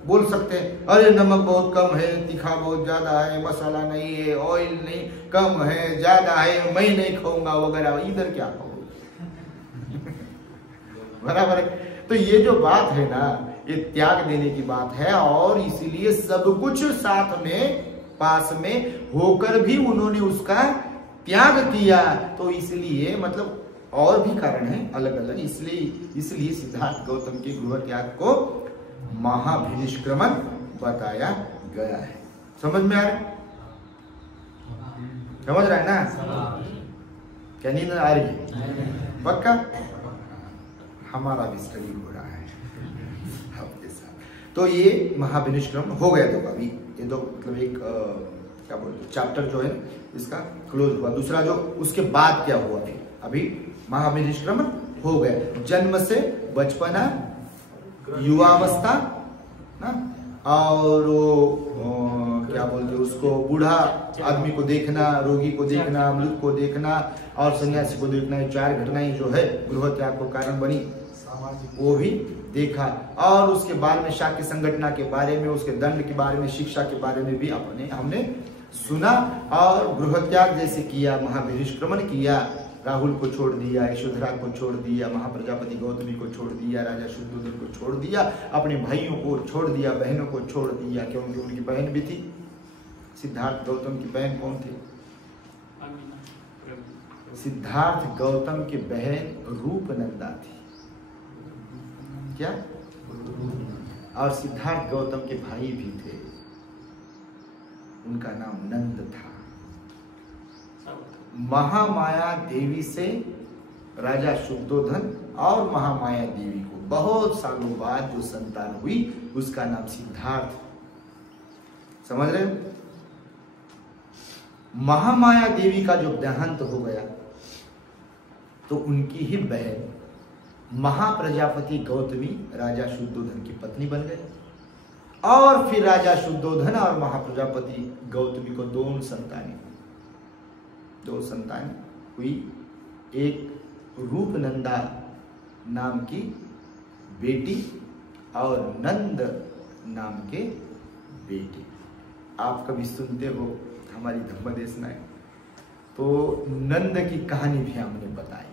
बोल सकते हैं, अरे नमक बहुत कम है, तीखा बहुत ज्यादा है, मसाला नहीं है, ऑयल नहीं, कम है, ज्यादा है, मैं नहीं खाऊंगा वगैरह। इधर क्या खाओगे बराबर है। तो ये जो बात है ना, ये त्याग देने की बात है, और इसीलिए सब कुछ साथ में पास में होकर भी उन्होंने उसका त्याग किया। तो इसलिए मतलब और भी कारण है अलग अलग, इसलिए सिद्धार्थ गौतम के गृह त्याग को महाभिनिष्क्रमण बताया गया है। समझ में आ रहा है? समझ रहा है ना? क्या नींद आ रही है? पक्का? हमारा भी स्टडी हो रहा है आपके साथ। तो ये महाभिनिष्क्रमण हो गया। तो अभी ये तो मतलब एक क्या बोलते चैप्टर जो है इसका क्लोज हुआ। दूसरा जो उसके बाद क्या हुआ, अभी महाभिनिष्क्रमण हो गया। जन्म से बचपना, युवावस्था ना, और क्या बोलते उसको, बूढ़ा आदमी को देखना, रोगी को देखना, मृत को देखना और सन्यासी को देखना, ये 4 घटनाएं जो है गृह त्याग को कारण बनी, वो भी देखा। और उसके बाद में शाक्य संगठना के बारे में, उसके दंड के बारे में, शिक्षा के बारे में भी हमने सुना। और गृह त्याग जैसे किया, महाभिनिष्क्रमण किया, राहुल को छोड़ दिया, यशोधरा को छोड़ दिया, महाप्रजापति गौतमी को छोड़ दिया, राजा शुद्धोधन को छोड़ दिया, अपने भाइयों को छोड़ दिया, बहनों को छोड़ दिया, क्योंकि उनकी बहन भी थी। सिद्धार्थ गौतम की बहन कौन थी? सिद्धार्थ गौतम की बहन रूपनंदा थी। क्या? और सिद्धार्थ गौतम के भाई भी थे, उनका नाम नंद था। महामाया देवी से राजा शुद्धोधन और महामाया देवी को बहुत सालों बाद जो संतान हुई उसका नाम सिद्धार्थ। समझ रहे हो? महामाया देवी का जो देहांत हो गया तो उनकी ही बहन महाप्रजापति गौतमी राजा शुद्धोधन की पत्नी बन गई। और फिर राजा शुद्धोधन और महाप्रजापति गौतमी को 2 संतानें हुई। एक रूपनंदा नाम की बेटी और नंद नाम के बेटे। आप कभी सुनते हो हमारी धम्मदेशनाएं, तो नंद की कहानी भी हमने बताई।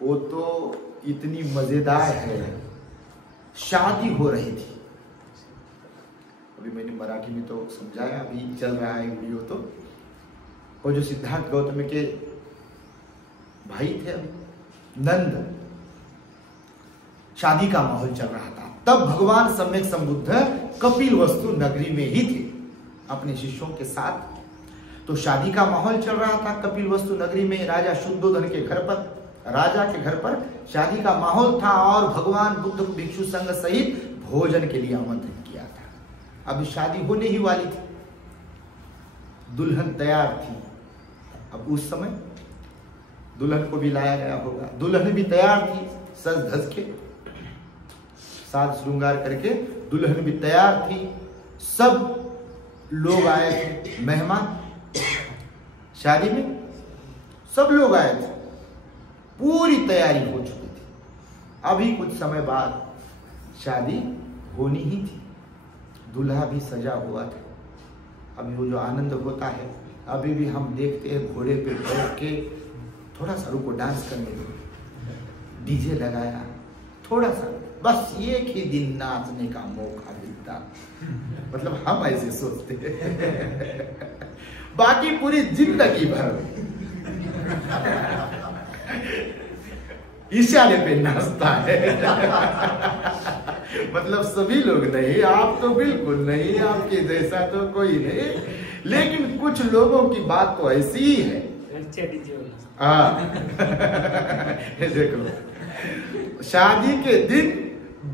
वो तो इतनी मजेदार है। शादी हो रही थी, अभी मैंने मराठी में तो समझाया, अभी चल रहा है वीडियो। तो वो जो सिद्धार्थ गौतम के भाई थे नंद, शादी का माहौल चल रहा था। तब भगवान सम्यक संबुद्ध कपिलवस्तु नगरी में ही थे अपने शिष्यों के साथ। तो शादी का माहौल चल रहा था कपिलवस्तु नगरी में, राजा शुद्धोधन के घर पर, राजा के घर पर शादी का माहौल था। और भगवान बुद्ध को भिक्षु संघ सहित भोजन के लिए आमंत्रित किया था। अभी शादी होने ही वाली थी, दुल्हन तैयार थी। अब उस समय दुल्हन को भी लाया गया होगा, दुल्हन भी तैयार थी, सज धज के, साज श्रृंगार करके दुल्हन भी तैयार थी। सब लोग आए थे, मेहमान शादी में सब लोग आए थे, पूरी तैयारी हो चुकी थी। अभी कुछ समय बाद शादी होनी ही थी, दूल्हा भी सजा हुआ था। अभी वो जो आनंद होता है, अभी भी हम देखते हैं घोड़े पे बैठ के, थोड़ा सा रुको डांस करने दो, डीजे लगाया, थोड़ा सा बस एक ही दिन नाचने का मौका मिलता। मतलब हम ऐसे सोचते हैं, बाकी पूरी जिंदगी भर इशारे पे नाचता है। मतलब सभी लोग नहीं, आप तो बिल्कुल नहीं, आपके जैसा तो कोई नहीं, लेकिन कुछ लोगों की बात तो ऐसी ही है। देख लो, शादी के दिन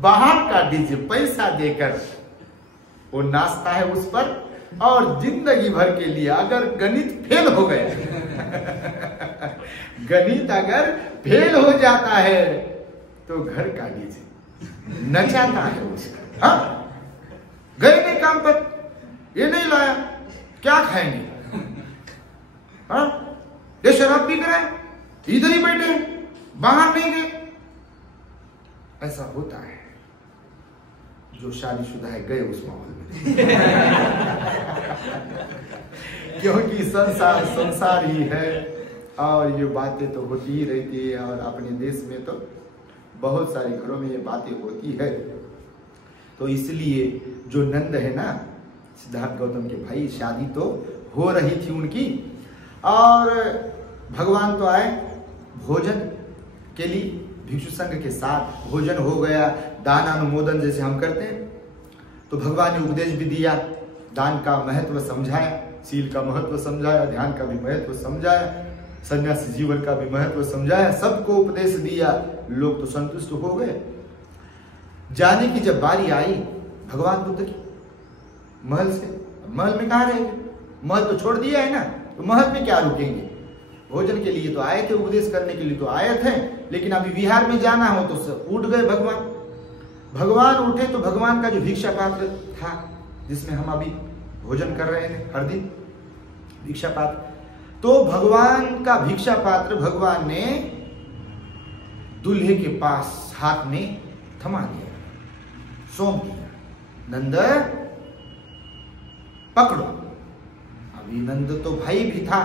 बाहर का डीजे पैसा देकर वो नाचता है उस पर, और जिंदगी भर के लिए अगर गणित फेल हो गया, गणित अगर फेल हो जाता है तो घर का डीजे नचाता है उसका। हाँ, गए नहीं काम पर, ये नहीं लाया, क्या खाएंगे? हाँ, ये शराब पी कर आए, इधर ही बैठे, बाहर नहीं गए। ऐसा होता है। जो शादीशुदा है गए उस माहौल में। क्योंकि संसार ही है, और ये बातें तो होती ही रहती है। और अपने देश में तो बहुत सारे घरों में ये बातें होती है। तो इसलिए जो नंद है ना, सिद्धार्थ गौतम के भाई, शादी तो हो रही थी उनकी, और भगवान तो आए भोजन के लिए भिक्षु संघ के साथ भोजन हो गया, दान अनुमोदन जैसे हम करते हैं, तो भगवान ने उपदेश भी दिया, दान का महत्व समझाया, शील का महत्व समझाया, ध्यान का भी महत्व समझाया, सन्यासी जीवन का भी महत्व समझाया, सबको उपदेश दिया। लोग तो संतुष्ट हो गए। जाने की जब बारी आई भगवान बुद्ध की महल से, महल में कहाँ रहेंगे, महल तो छोड़ दिया है ना, तो महल में क्या रुकेंगे, भोजन के लिए तो आए थे, उपदेश करने के लिए तो आए थे, लेकिन अभी विहार में जाना हो तो उठ गए भगवान। भगवान उठे तो भगवान का जो भिक्षा पात्र था जिसमें हम अभी भोजन कर रहे थे हर दिन, भिक्षा पात्र, तो भगवान का भिक्षा पात्र भगवान ने दूल्हे के पास हाथ में थमा दिया, सौंप दिया, नंद पकड़ो। अभी नंद तो भाई भी था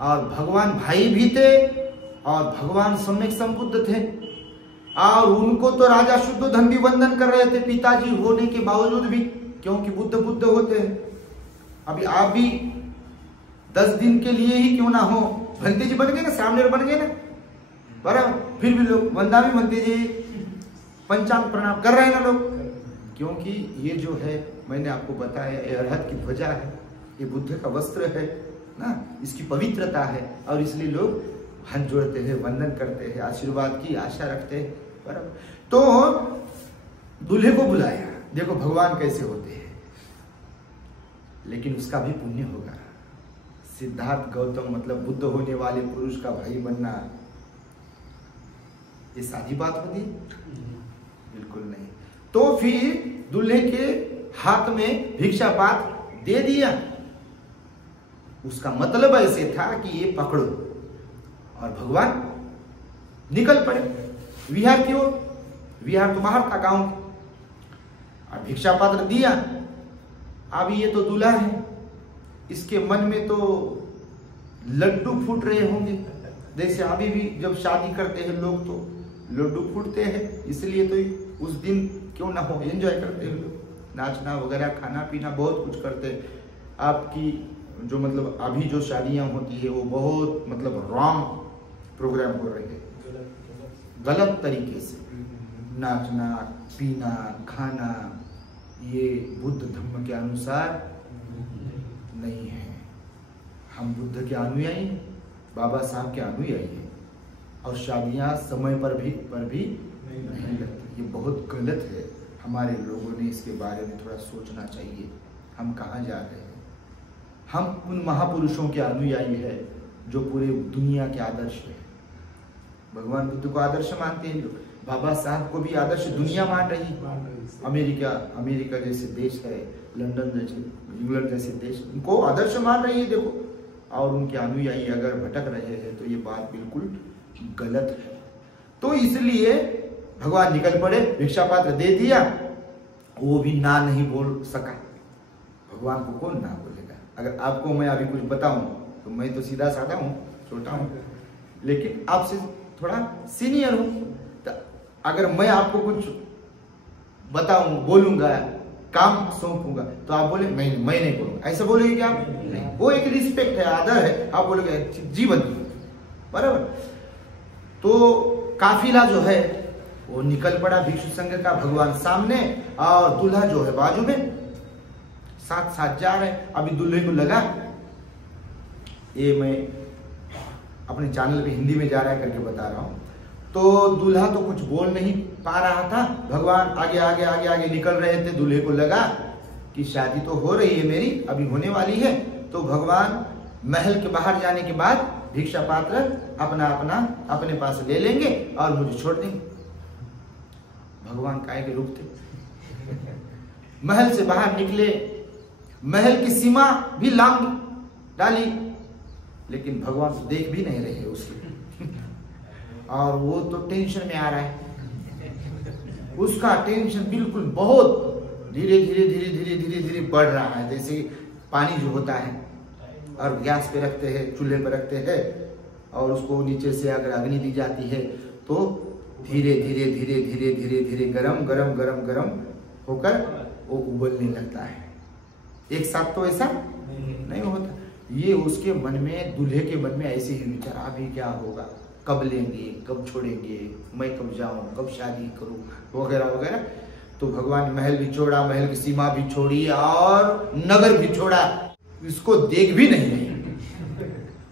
और भगवान भाई भी थे और भगवान सम्यक संबुद्ध थे और उनको तो राजा शुद्धोधन भी वंदन कर रहे थे पिताजी होने के बावजूद भी, क्योंकि बुद्ध बुद्ध होते हैं। अभी आप भी 10 दिन के लिए ही क्यों ना हो, भंते जी बन गए ना, सामने बन गए ना, पर फिर भी लोग वंदा भी भंते जी पंचांग प्रणाम कर रहे हैं ना लोग, क्योंकि ये जो है मैंने आपको बताया, ये अरहत की ध्वजा है, ये बुद्ध का वस्त्र है ना, इसकी पवित्रता है और इसलिए लोग हाथ जोड़ते हैं, वंदन करते हैं, आशीर्वाद की आशा रखते हैं। बराबर। तो दूल्हे को बुलाया, देखो भगवान कैसे होते हैं, लेकिन उसका भी पुण्य होगा। सिद्धार्थ गौतम मतलब बुद्ध होने वाले पुरुष का भाई बनना ये सादी बात होती, बिल्कुल नहीं। तो फिर दूल्हे के हाथ में भिक्षा पात्र दे दिया, उसका मतलब ऐसे था कि ये पकड़ो, और भगवान निकल पड़े विहार की ओर। विहार तो बाहर था गांव, और भिक्षा पात्र दिया। अब ये तो दूल्हा है, इसके मन में तो लड्डू फूट रहे होंगे, जैसे अभी भी जब शादी करते हैं लोग तो लड्डू फूटते हैं, इसलिए तो उस दिन क्यों ना हो एंजॉय करते हैं लोग, नाचना वगैरह, खाना पीना बहुत कुछ करते हैं। आपकी जो मतलब अभी जो शादियां होती है वो बहुत मतलब रॉन्ग प्रोग्राम हो रहे हैं, गलत तरीके से नाचना पीना खाना, ये बुद्ध धर्म के अनुसार नहीं है। हम बुद्ध के अनुयायी, बाबा साहब के अनुयायी हैं, और शादियां समय पर भी नहीं लगती, ये बहुत गलत है। हमारे लोगों ने इसके बारे में थोड़ा सोचना चाहिए, हम कहाँ जा रहे हैं। हम उन महापुरुषों के अनुयायी है जो पूरे दुनिया के आदर्श है। भगवान बुद्ध को आदर्श मानते हैं लोग, बाबा साहब को भी आदर्श दुनिया मान रही है। अमेरिका जैसे देश है, लंदन जैसे, इंग्लैंड जैसे देश उनको आदर्श मान रही है, देखो, और उनके अनुयायी अगर भटक रहे हैं तो ये बात बिल्कुल गलत है। तो इसलिए भगवान निकल पड़े, भिक्षा पात्र दे दिया, वो भी ना नहीं बोल सका। भगवान को कौन ना बोलेगा? अगर आपको मैं अभी कुछ बताऊं तो मैं तो सीधा साधा हूं, छोटा हूं, लेकिन आपसे थोड़ा सीनियर हूं, तो अगर मैं आपको कुछ बताऊं, बोलूंगा, काम सौंपूंगा, तो आप बोले नहीं मैं नहीं बोलूंगा, ऐसा बोलेंगे क्या आप? नहीं, वो एक रिस्पेक्ट है, आदर है, आप बोलोगे जीवन, बराबर। तो काफिला जो है वो निकल पड़ा भिक्षु संघ का, भगवान सामने और दूल्हा जो है बाजू में, साथ साथ जा रहे। अभी दूल्हे को लगा, ये मैं अपने चैनल पे हिंदी में जा रहा है करके बता रहा हूं, तो दूल्हा तो कुछ बोल नहीं पा रहा था, भगवान आगे आगे आगे आगे निकल रहे थे। दूल्हे को लगा कि शादी तो हो रही है मेरी, अभी होने वाली है, तो भगवान महल के बाहर जाने के बाद भिक्षा पात्र अपने पास ले लेंगे और मुझे छोड़ देंगे। भगवान काहे के रूप थे, महल से बाहर निकले, महल की सीमा भी लांग डाली, लेकिन भगवान तो देख भी नहीं रहे उसके और वो तो टेंशन में आ रहा है, उसका टेंशन बिल्कुल बहुत धीरे धीरे बढ़ रहा है। जैसे पानी जो होता है और गैस पे रखते हैं, चूल्हे पे रखते हैं, और उसको नीचे से अगर अग्नि दी जाती है तो धीरे धीरे गरम होकर वो उबलने लगता है। एक साथ तो ऐसा नहीं होता। ये उसके मन में, दूल्हे के मन में ऐसे ही विचार, अभी क्या होगा, कब लेंगे, कब छोड़ेंगे, मैं कब जाऊं, कब शादी करूं, वगैरह वगैरह। तो भगवान महल भी छोड़ा, महल की सीमा भी छोड़ी और नगर भी छोड़ा, इसको देख भी नहीं रही।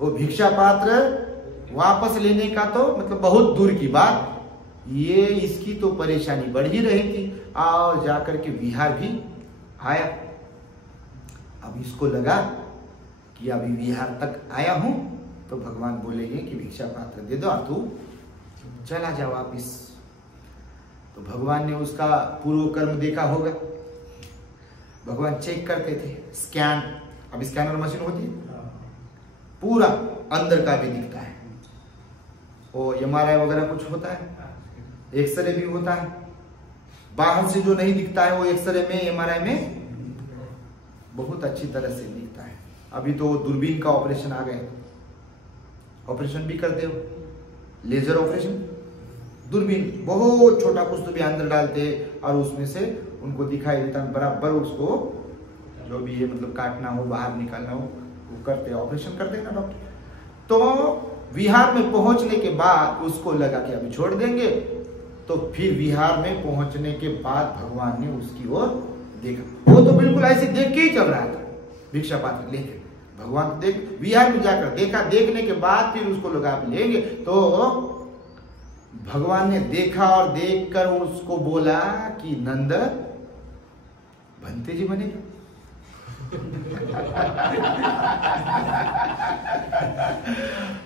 वो भिक्षा पात्र वापस लेने का तो मतलब बहुत दूर की बात, ये इसकी तो परेशानी बढ़ ही रही थी। और जाकर के विहार भी आया। अब इसको लगा कि अभी विहार तक आया हूं तो भगवान बोलेंगे कि भिक्षा पात्र दे दो और तू चला जा वापिस। तो भगवान ने उसका पूर्व कर्म देखा होगा। भगवान चेक करते थे, स्कैन, अब स्कैनर मशीन होती है, पूरा अंदर का भी दिखता है। वो MRI वगैरह कुछ होता है, एक्सरे भी होता है, बाहर से जो नहीं दिखता है वो एक्सरे में, MRI में बहुत अच्छी तरह से दिखता है। अभी तो दूरबीन का ऑपरेशन आ गया, ऑपरेशन भी करते हो, लेजर ऑपरेशन, दूरबीन बहुत छोटा कुछ तो भी अंदर डालते और उसमें से उनको दिखाई देता है, बराबर उसको जो भी है मतलब काटना हो, बाहर निकालना हो, वो करते, ऑपरेशन करते हैं ना डॉक्टर। तो विहार में पहुंचने के बाद उसको लगा कि अभी छोड़ देंगे। तो फिर विहार में पहुंचने के बाद भगवान ने उसकी ओर देखा। वो तो बिल्कुल ऐसे देख के ही चल रहा था, भिक्षा पात्र लेके। भगवान देख विहार में जाकर देखा, देखने के बाद फिर उसको लगा आप लेंगे। तो भगवान ने देखा और देखकर उसको बोला कि नंद भंते जी बनेगा।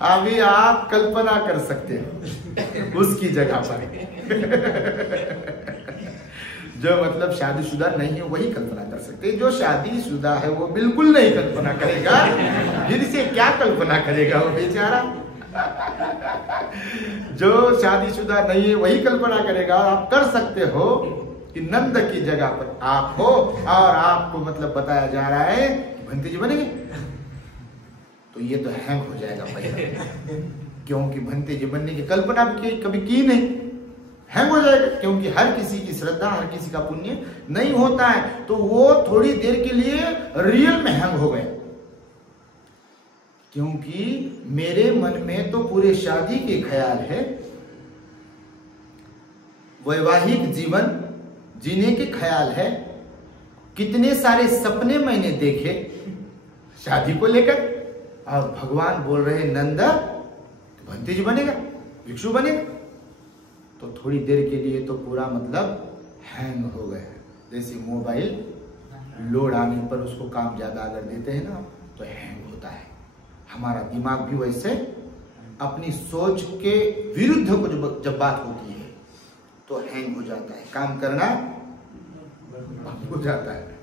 अभी आप कल्पना कर सकते हैं उसकी जगह पर जो मतलब शादीशुदा नहीं है वही कल्पना कर सकते हैं, जो शादीशुदा है वो बिल्कुल नहीं कल्पना करेगा, फिर से क्या कल्पना करेगा वो बेचारा। जो शादीशुदा नहीं है वही कल्पना करेगा। आप कर सकते हो कि नंद की जगह पर आप हो और आपको मतलब बताया जा रहा है कि भंते जी बनेंगे, तो ये तो हैंग हो जाएगा पहले, क्योंकि भंते जी बनने की कल्पना भी कभी की नहीं, हैंग हो जाएगा। क्योंकि हर किसी की श्रद्धा, हर किसी का पुण्य नहीं होता है। तो वो थोड़ी देर के लिए रियल में हैंग हो गए, क्योंकि मेरे मन में तो पूरे शादी के ख्याल है, वैवाहिक जीवन जीने के ख्याल है, कितने सारे सपने मैंने देखे शादी को लेकर, और भगवान बोल रहे नंद भंते जी बनेगा, भिक्षु बनेगा। तो थोड़ी देर के लिए तो पूरा मतलब हैंग हो गया। जैसे मोबाइल लोड आने पर उसको काम ज्यादा अगर देते हैं ना तो हैंग होता है। हमारा दिमाग भी वैसे अपनी सोच के विरुद्ध को जब बात होती है तो हैंग हो जाता है, काम करना बंद हो जाता है।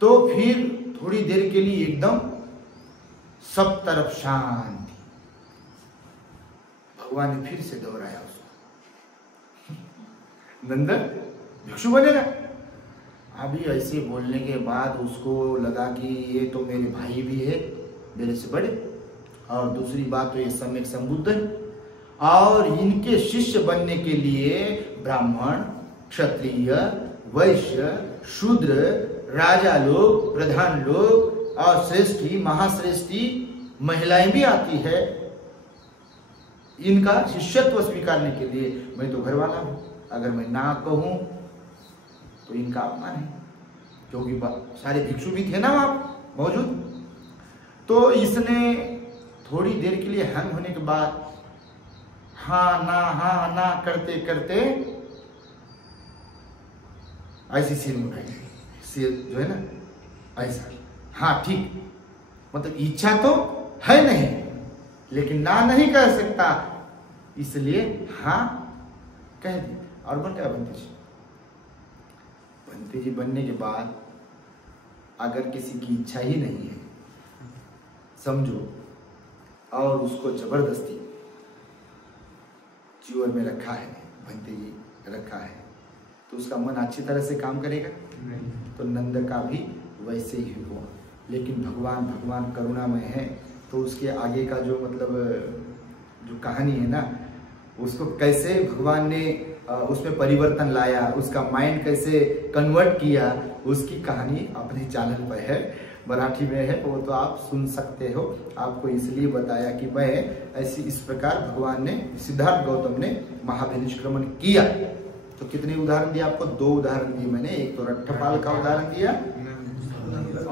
तो फिर थोड़ी देर के लिए एकदम सब तरफ शांति। भगवान ने फिर से दोहराया उसको, नंद भिक्षु बनेगा। अभी ऐसे बोलने के बाद उसको लगा कि ये तो मेरे भाई भी है, मेरे से बड़े, और दूसरी बात तो ये सम्यक संबुद्ध है, और इनके शिष्य बनने के लिए ब्राह्मण, क्षत्रिय, वैश्य, शूद्र, राजा लोग, प्रधान लोग और श्रेष्ठी, महाश्रेष्ठी महिलाएं भी आती है इनका शिष्यत्व स्वीकारने के लिए। मैं तो घर वाला हूं, अगर मैं ना कहूं तो इनका अपमान है, क्योंकि सारे भिक्षु भी थे ना वहां मौजूद। तो इसने थोड़ी देर के लिए हैंग होने के बाद हाँ ना करते करते ऐसी सिर उठाई, सिर जो है ना ऐसा, हाँ ठीक, मतलब इच्छा तो है नहीं लेकिन ना नहीं कह सकता, इसलिए हाँ कह दी और बन गया भंते जी। भंते जी बनने के बाद अगर किसी की इच्छा ही नहीं है समझो, और उसको जबरदस्ती जीवन में रखा है, भंते जी रखा है, तो उसका मन अच्छी तरह से काम करेगा नहीं। तो नंद का भी वैसे ही हुआ। लेकिन भगवान करुणामय है, तो उसके आगे का जो मतलब जो कहानी है ना, उसको कैसे भगवान ने उसमें परिवर्तन लाया, उसका माइंड कैसे कन्वर्ट किया, उसकी कहानी अपने चैनल पर है। मराठी में है, वो तो आप सुन सकते हो। आपको इसलिए बताया कि मैं ऐसी इस प्रकार भगवान ने, सिद्धार्थ गौतम ने महाभिनिष्क्रमण किया। तो कितने उदाहरण दिए आपको? 2 उदाहरण दिए मैंने। एक तो रट्ठपाल का उदाहरण दिया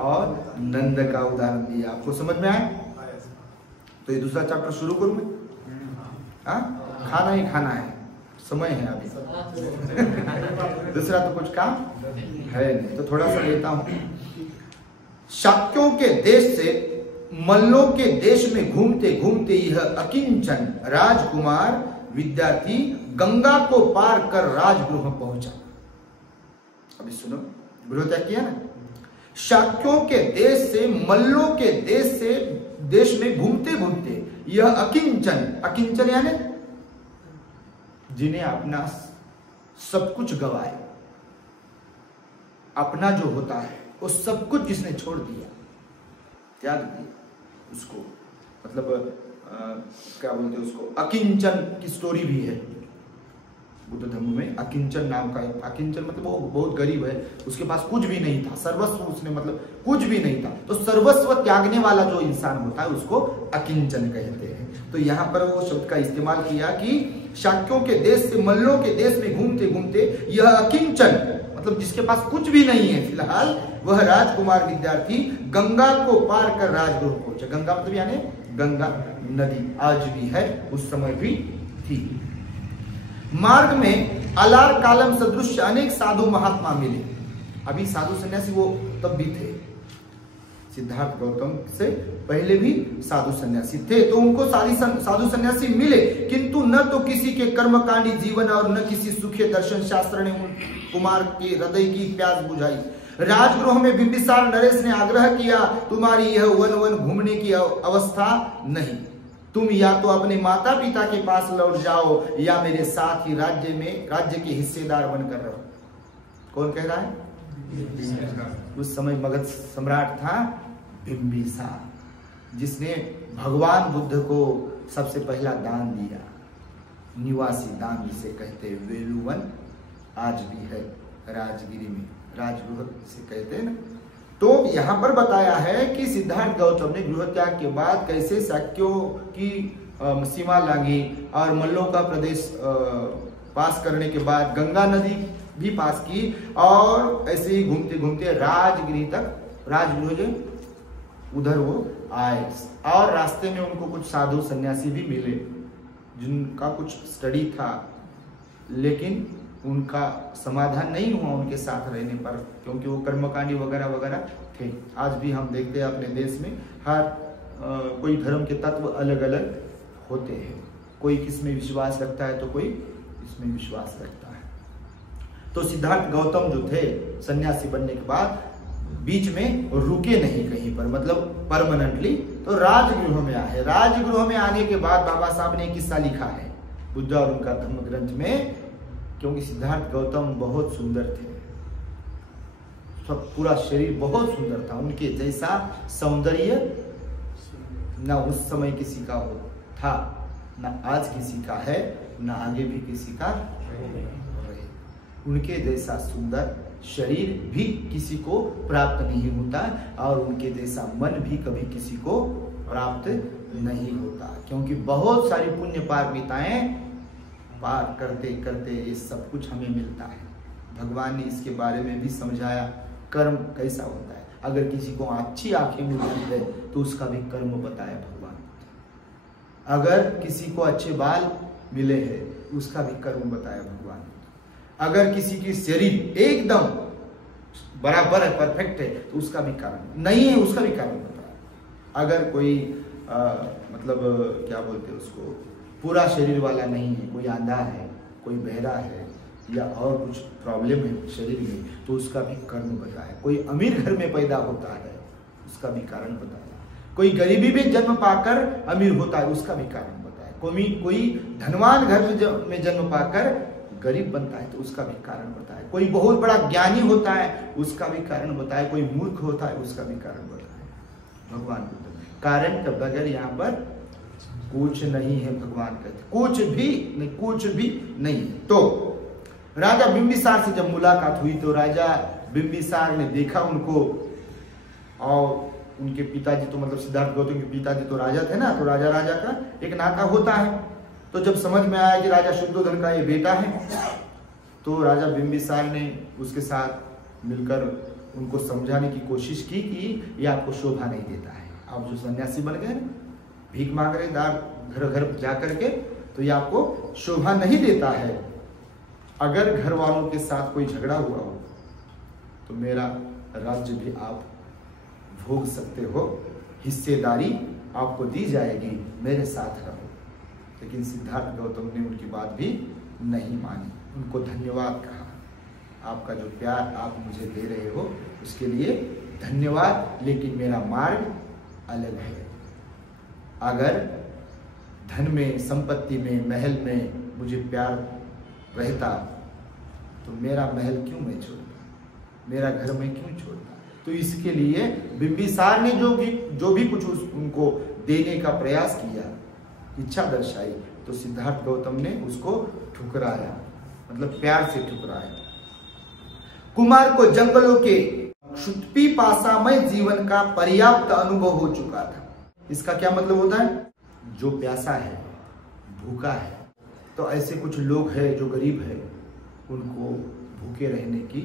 और नंद का उदाहरण दिया। आपको समझ में आया? तो ये दूसरा चैप्टर शुरू करूं मैं? खाना ही खाना है, समय है अभी। दूसरा तो कुछ काम है नहीं, तो थोड़ा सा लेता हूं। शाक्यों के देश से मल्लों के देश में घूमते घूमते यह अकिंचन राजकुमार विद्यार्थी गंगा को पार कर राजगृह पहुंचा। अभी सुनो, गृह तय किया ना। शाक्यों के देश से मल्लों के देश में घूमते घूमते यह अकिंचन, अकिंचन यानी जिन्हें अपना सब कुछ गवाए, अपना जो होता है वो सब कुछ जिसने छोड़ दिया, त्याग दिया उसको, मतलब क्या बोलते हैं उसको, अकिंचन की स्टोरी भी है बुद्ध धर्म में। अकिंचन नाम का, अकिंचन मतलब वो बहुत गरीब है, उसके पास कुछ भी नहीं था, सर्वस्व उसने, मतलब कुछ भी नहीं था, तो सर्वस्व त्यागने वाला जो इंसान होता है उसको अकिंचन कहते हैं। तो यहाँ पर वो शब्द का इस्तेमाल किया कि शाक्यों के देश से मल्लों के देश में घूमते घूमते यह अकिंचन, मतलब जिसके पास कुछ भी नहीं है फिलहाल, वह राजकुमार विद्यार्थी गंगा को पार कर राजगृह पहुंचा। गंगा मतलब यानी गंगा नदी, आज भी है, उस समय भी थी। मार्ग में अलार कालम सदृश अनेक साधु महात्मा मिले। अभी साधु सन्यासी वो तब भी थे, सिद्धार्थ गौतम से पहले भी साधु सन्यासी थे, तो उनको साधु सन्यासी मिले, किंतु न तो किसी के कर्मकांडी जीवन और न किसी सुखे दर्शन शास्त्र ने उन कुमार के हृदय की प्यास बुझाई। राजगृह में बिंबिसार नरेश ने आग्रह किया, तुम्हारी यह वन वन घूमने की अवस्था नहीं, तुम या तो अपने माता पिता के पास लौट जाओ या मेरे साथ ही राज्य के हिस्सेदार बनकर रहो। कौन कह रहा है? उस समय मगध सम्राट था बिंबिसार, जिसने भगवान बुद्ध को सबसे पहला दान दिया, निवासी दान जिसे कहते हैं। वेलुवन आज भी है राजगिरी में, राजगृह से कहते हैं ना। तो यहाँ पर बताया है कि सिद्धार्थ गौतम ने गृह त्याग के बाद कैसे शाक्यों की सीमा लांघी और मल्लों का प्रदेश पास करने के बाद गंगा नदी भी पास की, और ऐसे ही घूमते घूमते राजगिरी तक, राजगृह उधर वो आए। और रास्ते में उनको कुछ साधु सन्यासी भी मिले जिनका कुछ स्टडी था, लेकिन उनका समाधान नहीं हुआ उनके साथ रहने पर, क्योंकि वो कर्मकांडी वगैरह वगैरह थे। आज भी हम देखते हैं अपने देश में हर कोई धर्म के तत्व अलग अलग होते हैं, कोई किसमें विश्वास रखता है तो कोई इसमें विश्वास रखता है। तो सिद्धार्थ गौतम जो थे सन्यासी बनने के बाद बीच में रुके नहीं कहीं पर, मतलब परमानेंटली, तो राजगृह में आए। राजगृह में आने के बाद बाबा साहब ने एक किस्सा लिखा है बुद्ध और उनका धर्म ग्रंथ में, क्योंकि सिद्धार्थ गौतम बहुत सुंदर थे, सब पूरा शरीर बहुत सुंदर था, उनके जैसा सौंदर्य न उस समय किसी का हो था, न आज किसी का है, न आगे भी किसी का रहे। उनके जैसा सुंदर शरीर भी किसी को प्राप्त नहीं होता, और उनके जैसा मन भी कभी किसी को प्राप्त नहीं होता, क्योंकि बहुत सारी पुण्य पारमिताएं पार करते करते ये सब कुछ हमें मिलता है। भगवान ने इसके बारे में भी समझाया, कर्म कैसा होता है। अगर किसी को अच्छी आंखें मिलती है तो उसका भी कर्म बताया भगवान। अगर किसी को अच्छे बाल मिले हैं उसका भी कर्म बताया भगवान। अगर किसी की शरीर एकदम बराबर है, परफेक्ट है, तो उसका भी कारण नहीं है, उसका भी कारण बताया। अगर कोई मतलब क्या बोलते हैं उसको, पूरा शरीर वाला नहीं है, कोई आंधा है, कोई बहरा है, या और कुछ प्रॉब्लम है शरीर में, तो उसका भी कर्म बताया। कोई अमीर घर में पैदा होता है उसका भी कारण बताया। कोई गरीबी में जन्म पाकर अमीर होता है उसका भी कारण बताया। कोई धनवान घर में जन्म पाकर गरीब बनता है तो उसका भी कारण बताया। कोई बहुत बड़ा ज्ञानी होता है उसका भी कारण बताया। कोई मूर्ख होता है उसका भी कारण बताया। भगवान बुद्ध कारण के बगैर यहाँ पर कुछ नहीं है, भगवान कहते कुछ भी नहीं है। तो राजा बिंबिसार से जब मुलाकात हुई तो राजा बिंबिसार ने देखा उनको, और उनके पिताजी तो मतलब सिद्धार्थ गौतम के पिताजी तो राजा थे ना, तो राजा राजा का एक नाता होता है। तो जब समझ में आया कि राजा शुद्धोधन का ये बेटा है, तो राजा बिंबिसार ने उसके साथ मिलकर उनको समझाने की कोशिश की कि ये आपको शोभा नहीं देता है। आप जो सन्यासी बन गए ना, भीख मांग रहे घर घर जा करके, तो ये आपको शोभा नहीं देता है। अगर घर वालों के साथ कोई झगड़ा हुआ हो तो मेरा राज्य भी आप भोग सकते हो, हिस्सेदारी आपको दी जाएगी, मेरे साथ रहो। लेकिन सिद्धार्थ गौतम ने उनकी बात भी नहीं मानी, उनको धन्यवाद कहा। आपका जो प्यार आप मुझे दे रहे हो उसके लिए धन्यवाद, लेकिन मेरा मार्ग अलग है। अगर धन में, संपत्ति में, महल में मुझे प्यार रहता तो मेरा महल क्यों मैं छोड़ता, मेरा घर में क्यों छोड़ता। तो इसके लिए बिंबिसार ने जो भी कुछ उनको देने का प्रयास किया, इच्छा दर्शाई, तो सिद्धार्थ गौतम ने उसको ठुकराया, मतलब प्यार से ठुकराया। कुमार को जंगलों के क्षुत्पिपासामय जीवन का पर्याप्त अनुभव हो चुका था। इसका क्या मतलब होता है? जो प्यासा है, भूखा है, तो ऐसे कुछ लोग हैं जो गरीब है, उनको भूखे रहने की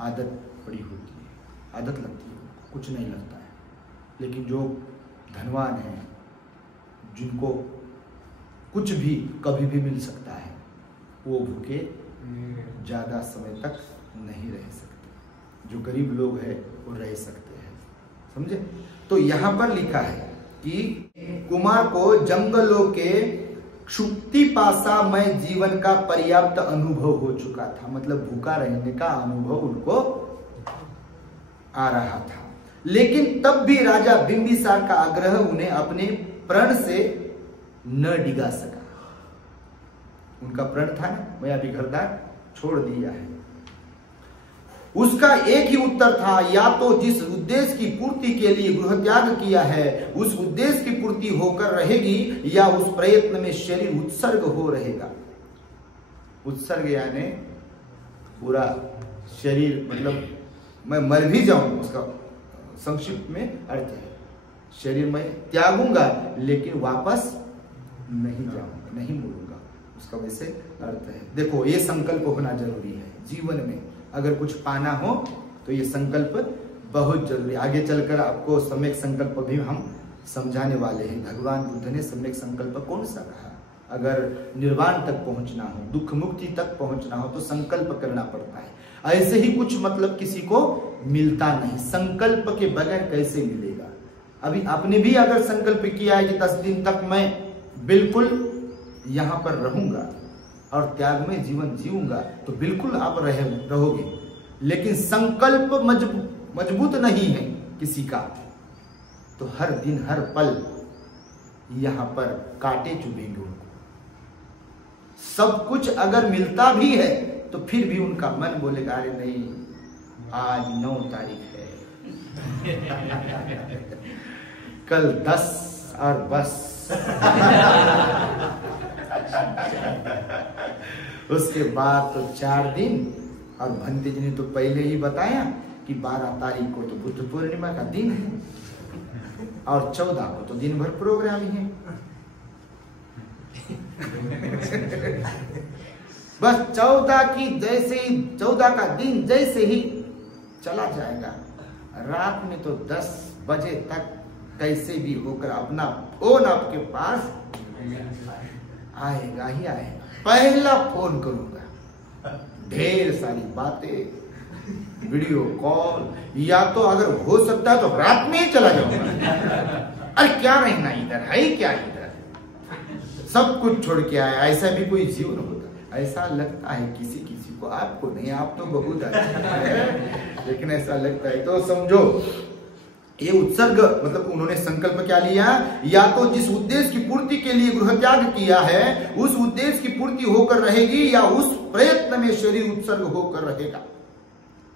आदत पड़ी होती है, आदत लगती है, कुछ नहीं लगता है। लेकिन जो धनवान हैं, जिनको कुछ भी कभी भी मिल सकता है, वो भूखे ज़्यादा समय तक नहीं रह सकते। जो गरीब लोग हैं वो रह सकते हैं, समझे? तो यहाँ पर लिखा है कि कुमार को जंगलों के क्षुत्पिपासामय जीवन का पर्याप्त अनुभव हो चुका था, मतलब भूखा रहने का अनुभव उनको आ रहा था। लेकिन तब भी राजा बिंबिसार का आग्रह उन्हें अपने प्रण से न डिगा सका। उनका प्रण था ना, मैं अभी घरदार छोड़ दिया है। उसका एक ही उत्तर था, या तो जिस उद्देश्य की पूर्ति के लिए गृह त्याग किया है उस उद्देश्य की पूर्ति होकर रहेगी, या उस प्रयत्न में शरीर उत्सर्ग हो रहेगा। उत्सर्ग यानी पूरा शरीर, मतलब मैं मर भी जाऊं, उसका संक्षिप्त में अर्थ है शरीर मैं त्यागूंगा लेकिन वापस नहीं जाऊंगा, नहीं मुड़ूंगा, उसका वैसे अर्थ है। देखो, ये संकल्प होना जरूरी है जीवन में। अगर कुछ पाना हो तो ये संकल्प बहुत जरूरी। आगे चलकर आपको सम्यक संकल्प भी हम समझाने वाले हैं। भगवान बुद्ध ने सम्यक संकल्प कौन सा कहा? अगर निर्वाण तक पहुंचना हो, दुख मुक्ति तक पहुंचना हो तो संकल्प करना पड़ता है। ऐसे ही कुछ मतलब किसी को मिलता नहीं, संकल्प के बगैर कैसे मिलेगा? अभी आपने भी अगर संकल्प किया है कि 10 दिन तक मैं बिल्कुल यहाँ पर रहूंगा और त्याग में जीवन जीऊंगा, तो बिल्कुल आप रहोगे। लेकिन संकल्प मजबूत नहीं है किसी का, तो हर दिन हर पल यहाँ पर कांटे चुभेंगे उनको। सब कुछ अगर मिलता भी है तो फिर भी उनका मन बोलेगा अरे नहीं, आज 9 तारीख है कल 10 और बस उसके बाद तो 4 दिन। और भंते जी ने तो पहले ही बताया कि 12 तारीख को तो बुद्ध पूर्णिमा का दिन है और 14 को तो दिन भर प्रोग्राम ही है। बस 14 की जैसे ही 14 का दिन जैसे ही चला जाएगा, रात में तो 10 बजे तक कैसे भी होकर अपना फोन आपके पास आएगा ही आएगा। पहला फोन करूंगा, ढेर सारी बातें, वीडियो कॉल, या तो अगर हो सकता है तो रात में ही चला जाऊंगा। अरे क्या रहना इधर है, क्या इधर सब कुछ छोड़ के आया। ऐसा भी कोई जीवन होता? ऐसा लगता है किसी किसी को, आपको नहीं, आप तो बहुत है लेकिन ऐसा लगता है। तो समझो ये उत्सर्ग, मतलब उन्होंने संकल्प क्या लिया? या तो जिस उद्देश्य की पूर्ति के लिए गृह त्याग किया है उस उद्देश्य की पूर्ति होकर रहेगी, या उस प्रयत्न में शरीर उत्सर्ग होकर रहेगा।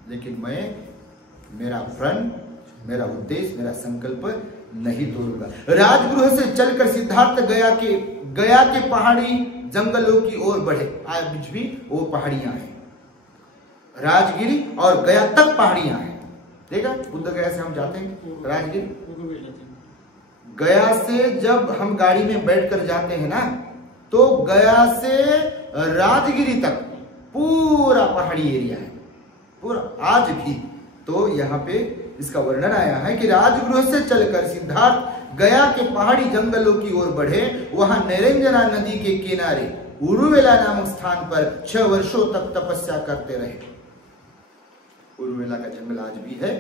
लेकिन मैं मेरा प्रण, मेरा उद्देश्य, मेरा संकल्प नहीं तोड़ूंगा। राजगृह से चलकर सिद्धार्थ गया के पहाड़ी जंगलों की ओर बढ़े। आज भी वो पहाड़ियां हैं, राजगिरी और गया तक पहाड़ियां हैं। देखा बुद्ध गया से हम जाते हैं राजगीर, गया से जब हम गाड़ी में बैठकर जाते हैं ना, तो गया से राजगिरी तक पूरा पहाड़ी एरिया है पूरा आज भी। तो यहाँ पे इसका वर्णन आया है कि राजगृह से चलकर सिद्धार्थ गया के पहाड़ी जंगलों की ओर बढ़े। वहां निरंजना नदी के किनारे उरुवेला नामक स्थान पर 6 वर्षों तक तपस्या करते रहे। उरुवेला का जंगल आज भी है,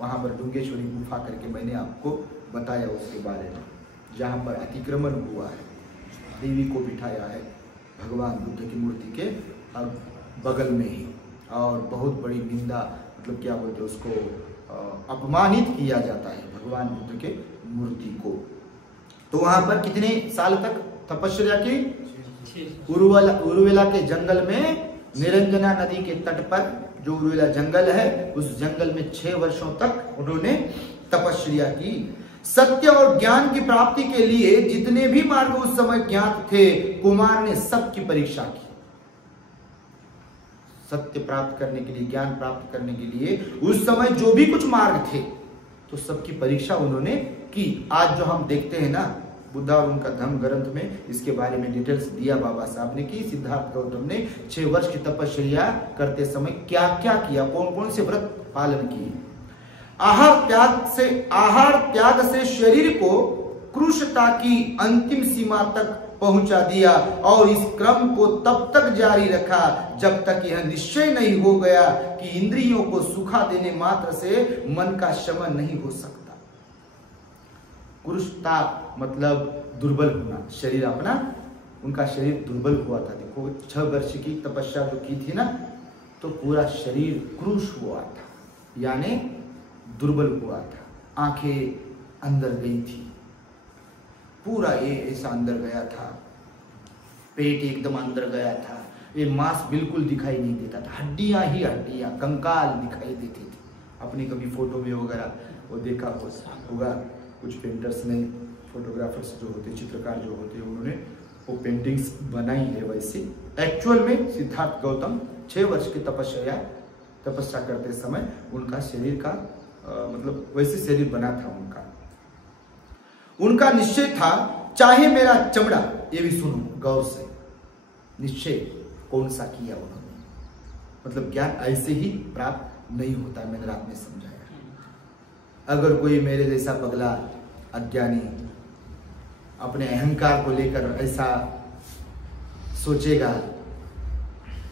वहां पर डुंगेश्वरी गुफा करके मैंने आपको बताया उसके बारे में, जहां पर अतिक्रमण हुआ है, देवी को बिठाया है भगवान बुद्ध की मूर्ति के बगल में ही, और बहुत बड़ी निंदा मतलब क्या बोलते हैं उसको, अपमानित किया जाता है भगवान बुद्ध के मूर्ति को। तो वहां पर कितने साल तक तपस्या की? उरुवेला के जंगल में, निरंजना नदी के तट पर जो उरुवेला जंगल है, उस जंगल में 6 वर्षों तक उन्होंने तपस्या की। सत्य और ज्ञान की प्राप्ति के लिए जितने भी मार्ग उस समय ज्ञात थे, कुमार ने सबकी परीक्षा की। सत्य प्राप्त करने के लिए, ज्ञान प्राप्त करने के लिए उस समय जो भी कुछ मार्ग थे, तो सबकी परीक्षा उन्होंने की। आज जो हम देखते हैं ना, बुद्धा और उनका धम्म ग्रंथ में इसके बारे में डिटेल्स दिया बाबा साहब ने कि सिद्धार्थ गौतम ने 6 वर्ष की तपस्या करते समय क्या क्या किया, कौन कौन से व्रत पालन किए। आहार त्याग से शरीर को कृशता की अंतिम सीमा तक पहुंचा दिया, और इस क्रम को तब तक जारी रखा जब तक यह निश्चय नहीं हो गया कि इंद्रियों को सुखा देने मात्र से मन का शमन नहीं हो सकता। कृशता मतलब दुर्बल होना, शरीर अपना, उनका शरीर दुर्बल हुआ था। देखो 6 वर्ष की तपस्या जो की थी ना, तो पूरा शरीर कृश हुआ था, यानी दुर्बल हुआ था। आंखें अंदर गई थी, पूरा ये ऐसा अंदर गया था, पेट एकदम अंदर गया था, ये मांस बिल्कुल दिखाई नहीं देता था, हड्डियां ही हड्डियां, कंकाल दिखाई देती थी। अपनी कभी फोटो में वगैरह वो देखा होगा, कुछ पेंटर्स ने, फोटोग्राफर्स जो होते, चित्रकार जो होते, उन्होंने वो पेंटिंग्स बनाई है वैसे। एक्चुअल में सिद्धार्थ गौतम 6 वर्ष की तपस्या करते समय उनका शरीर का मतलब वैसे शरीर बना था उनका निश्चय था, चाहे मेरा चमड़ा, ये भी सुनो गौर से, निश्चय कौन सा किया उन्होंने, मतलब ज्ञान ऐसे ही प्राप्त नहीं होता। मैंने रात में समझाया, अगर कोई मेरे जैसा पगला अज्ञानी अपने अहंकार को लेकर ऐसा सोचेगा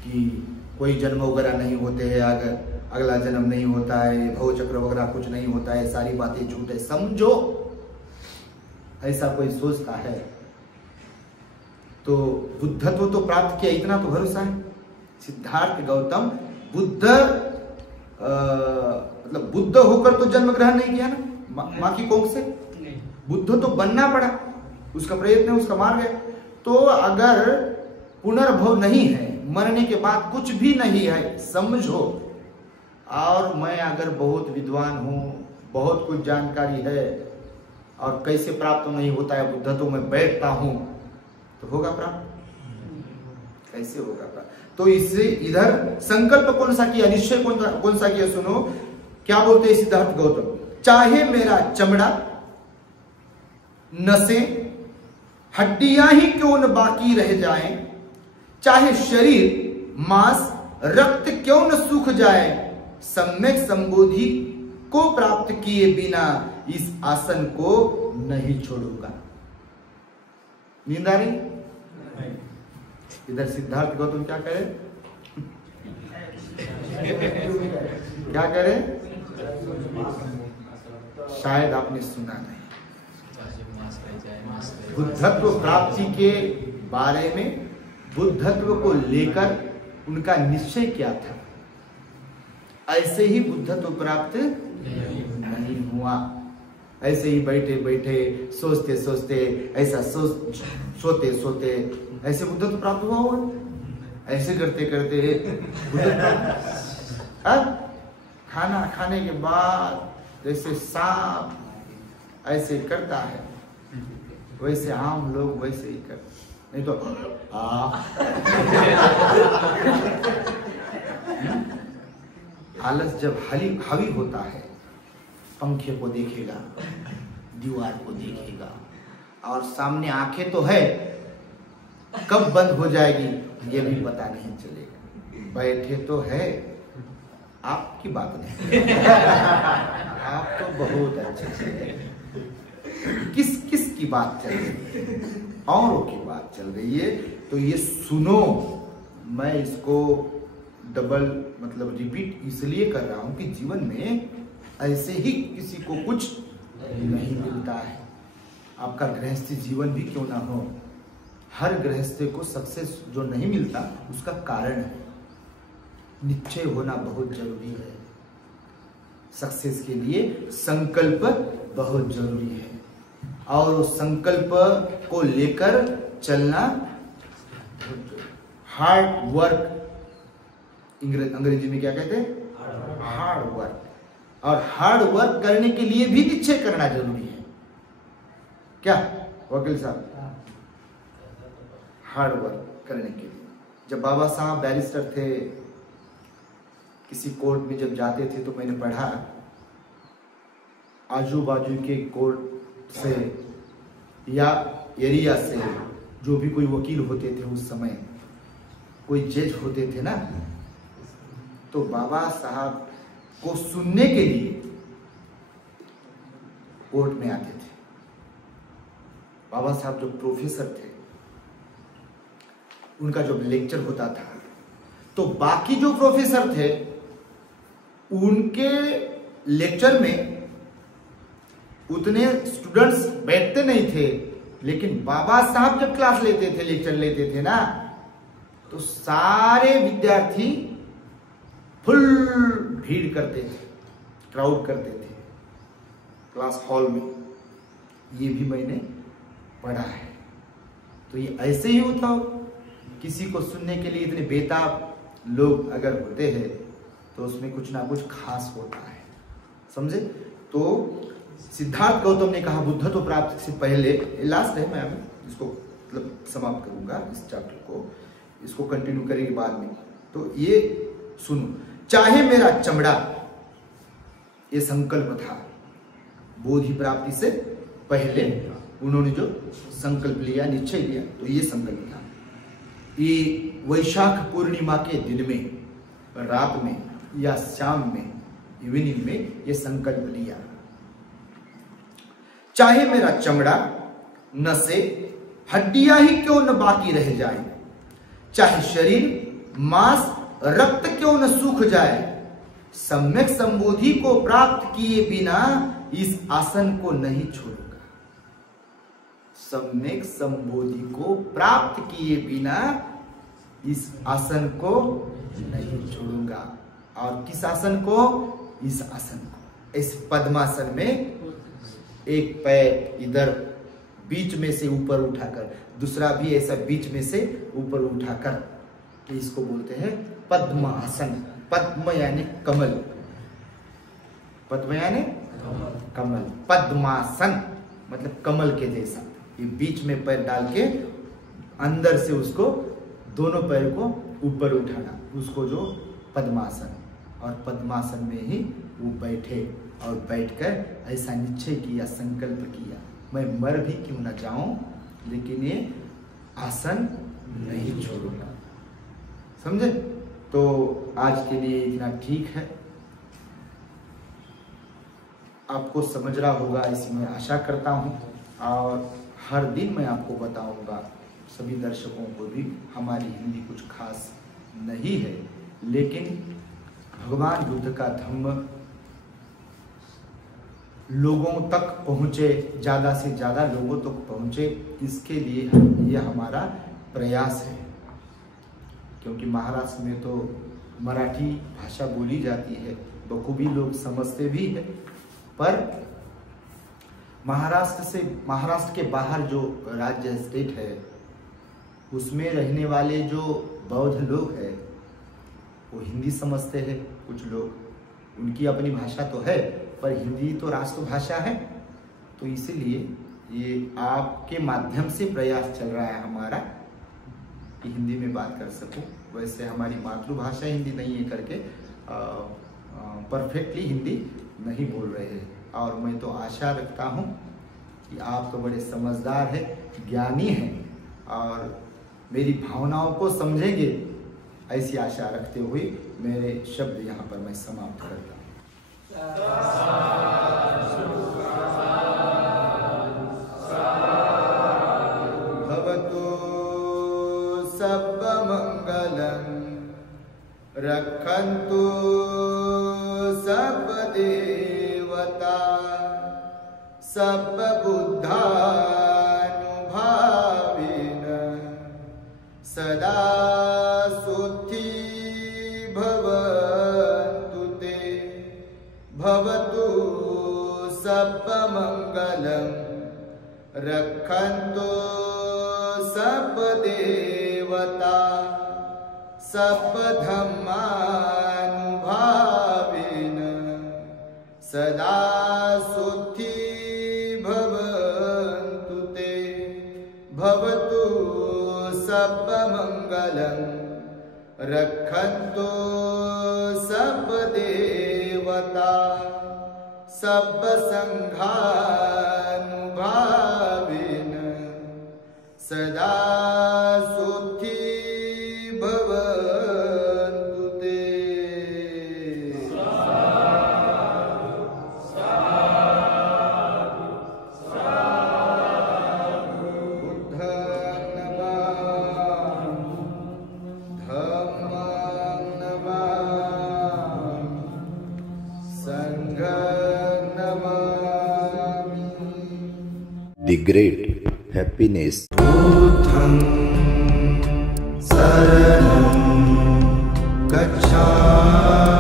कि कोई जन्म वगैरह नहीं होते हैं, अगर अगला जन्म नहीं होता है, भव चक्र वगैरह कुछ नहीं होता है, सारी बातें झूठ है, समझो ऐसा कोई सोचता है तो बुद्धत्व तो प्राप्त किया, इतना तो भरोसा है। सिद्धार्थ गौतम बुद्ध मतलब बुद्ध होकर तो जन्म ग्रहण नहीं किया ना, माँ की कोख से बुद्ध तो बनना पड़ा, उसका प्रयत्न, उसका मार्ग है। तो अगर पुनर्भव नहीं है, मरने के बाद कुछ भी नहीं है, समझो, और मैं अगर बहुत विद्वान हूं, बहुत कुछ जानकारी है और कैसे प्राप्त नहीं होता है बुद्ध, तो मैं बैठता हूं, तो होगा प्राप्त? कैसे होगा प्राप्त? तो इससे इधर संकल्प कौन सा किया, निश्चय कौन सा किया? सुनो क्या बोलते हैं सिद्धार्थ गौतम, चाहे मेरा चमड़ा, नसें, हड्डियां ही क्यों न बाकी रह जाएं, चाहे शरीर, मांस, रक्त क्यों न सूख जाए, सम्यक संबोधि को प्राप्त किए बिना इस आसन को नहीं छोड़ूंगा। नींद आ रही? इधर सिद्धार्थ गौतम क्या करे, क्या करे? शायद आपने सुना नहीं। बुद्धत्व प्राप्ति के बारे में, बुद्धत्व को लेकर उनका निश्चय क्या था, ऐसे ही बुद्धत्व प्राप्त नहीं हुआ। ऐसे ही बैठे बैठे सोचते सोचते, ऐसा सोते सोते ऐसे बुद्धत्व प्राप्त हुआ होगा, ऐसे करते करते बुद्धत्व प्राप्त। अब खाना खाने के बाद जैसे सांप ऐसे करता है, वैसे हम लोग वैसे ही करते, नहीं तो आलस जब हावी होता है, पंखे को देखेगा, दीवार को देखेगा, और सामने आंखें तो है, कब बंद हो जाएगी ये भी पता नहीं चलेगा। बैठे तो है, आपकी बात नहीं आप तो बहुत अच्छे से किस की बात चल रही है, औरों की बात चल रही है। तो ये सुनो, मैं इसको डबल मतलब रिपीट इसलिए कर रहा हूं कि जीवन में ऐसे ही किसी को कुछ नहीं मिलता है। आपका गृहस्थी जीवन भी क्यों ना हो, हर गृहस्थी को सक्सेस जो नहीं मिलता उसका कारण है निश्चय होना बहुत जरूरी है। सक्सेस के लिए संकल्प बहुत जरूरी है, और उस संकल्प को लेकर चलना, हार्ड वर्क, अंग्रेजी में क्या कहते हैं, हार्ड वर्क। और हार्ड वर्क करने के लिए भी निश्चय करना जरूरी है। क्या वकील साहब, हार्ड वर्क करने के लिए, जब बाबा साहब बैरिस्टर थे, किसी कोर्ट में जब जाते थे तो मैंने पढ़ा, आजू बाजू के कोर्ट से या एरिया से जो भी कोई वकील होते थे उस समय, कोई जज होते थे ना, तो बाबा साहब को सुनने के लिए कोर्ट में आते थे। बाबा साहब जो प्रोफेसर थे, उनका जो लेक्चर होता था, तो बाकी जो प्रोफेसर थे उनके लेक्चर में उतने स्टूडेंट्स बैठते नहीं थे, लेकिन बाबा साहब जब क्लास लेते थे, लेक्चर लेते थे ना, तो सारे विद्यार्थी फुल भीड़ करते थे, क्राउड करते थे क्लास हॉल में। ये भी मैंने पढ़ा है। तो ये ऐसे ही होता हो, किसी को सुनने के लिए इतने बेताब लोग अगर होते हैं तो उसमें कुछ ना कुछ खास होता है, समझे। तो सिद्धार्थ गौतम ने कहा बुद्धत्व प्राप्ति से पहले, लास्ट है, मैं इसको मतलब समाप्त करूंगा इस चैप्टर को, इसको कंटिन्यू करेंगे बाद में। तो ये सुनो, चाहे मेरा चमड़ा, ये संकल्प था बोधि प्राप्ति से पहले उन्होंने जो संकल्प लिया, निश्चय लिया, तो ये संकल्प था। ये वैशाख पूर्णिमा के दिन में, रात में या शाम में, इवनिंग में ये संकल्प लिया, चाहे मेरा चमड़ा, नसें, हड्डियां ही क्यों न बाकी रह जाए, चाहे शरीर, मांस, रक्त क्यों न सूख जाए, सम्यक संबोधि को प्राप्त किए बिना इस आसन को नहीं छोड़ूंगा। सम्यक संबोधि को प्राप्त किए बिना इस आसन को नहीं छोड़ूंगा। और किस आसन को? इस आसन को। इस पद्मासन में एक पैर इधर बीच में से ऊपर उठाकर, दूसरा भी ऐसा बीच में से ऊपर उठाकर, तो इसको बोलते हैं पद्मासन। पद्म यानी कमल, पद्म यानी कमल, पद्मासन मतलब कमल के जैसा। ये बीच में पैर डाल के अंदर से उसको दोनों पैर को ऊपर उठाना, उसको जो पद्मासन। और पद्मासन में ही वो बैठे और बैठकर ऐसा निश्चय किया, संकल्प किया, मैं मर भी क्यों न जाऊं लेकिन ये आसन नहीं छोड़ूंगा। समझे? तो आज के लिए इतना ठीक है, आपको समझ रहा होगा ऐसी मैं आशा करता हूँ। और हर दिन मैं आपको बताऊंगा, सभी दर्शकों को भी, हमारी हिंदी कुछ खास नहीं है, लेकिन भगवान बुद्ध का धम्म लोगों तक पहुँचे, ज़्यादा से ज़्यादा लोगों तक पहुँचे, इसके लिए यह हमारा प्रयास है। क्योंकि महाराष्ट्र में तो मराठी भाषा बोली जाती है, बखूबी लोग समझते भी है, पर महाराष्ट्र के बाहर जो राज्य स्टेट है उसमें रहने वाले जो बौद्ध लोग हैं वो हिंदी समझते हैं। कुछ लोग, उनकी अपनी भाषा तो है पर हिंदी तो राष्ट्रभाषा है। तो इसीलिए ये आपके माध्यम से प्रयास चल रहा है हमारा कि हिंदी में बात कर सकूं। वैसे हमारी मातृभाषा हिंदी नहीं है करके परफेक्टली हिंदी नहीं बोल रहे हैं। और मैं तो आशा रखता हूँ कि आप तो बड़े समझदार हैं, ज्ञानी हैं और मेरी भावनाओं को समझेंगे, ऐसी आशा रखते हुए मेरे शब्द यहाँ पर मैं समाप्त करता हूँ। भवतु सर्वमंगलं रक्षन्तु सर्वदेवता सर्वबुद्धानुभावेन सदा सुखी भवन्तु ते। भवतु सर्वमंगलं रक्षन्तु सर्वदेवता सर्वधर्मानुभावेन सदा सुखी भवन्तु ते। भवतु सर्वमंगलं रक्षन्तु सर्वदेवता सर्वसंघानुभावेन सदा सुखी भवन्तु ते। बुद्धं Namami, धम्मं Namami, संघं Namami. The great happiness. बुद्धं शरणं गच्छामि।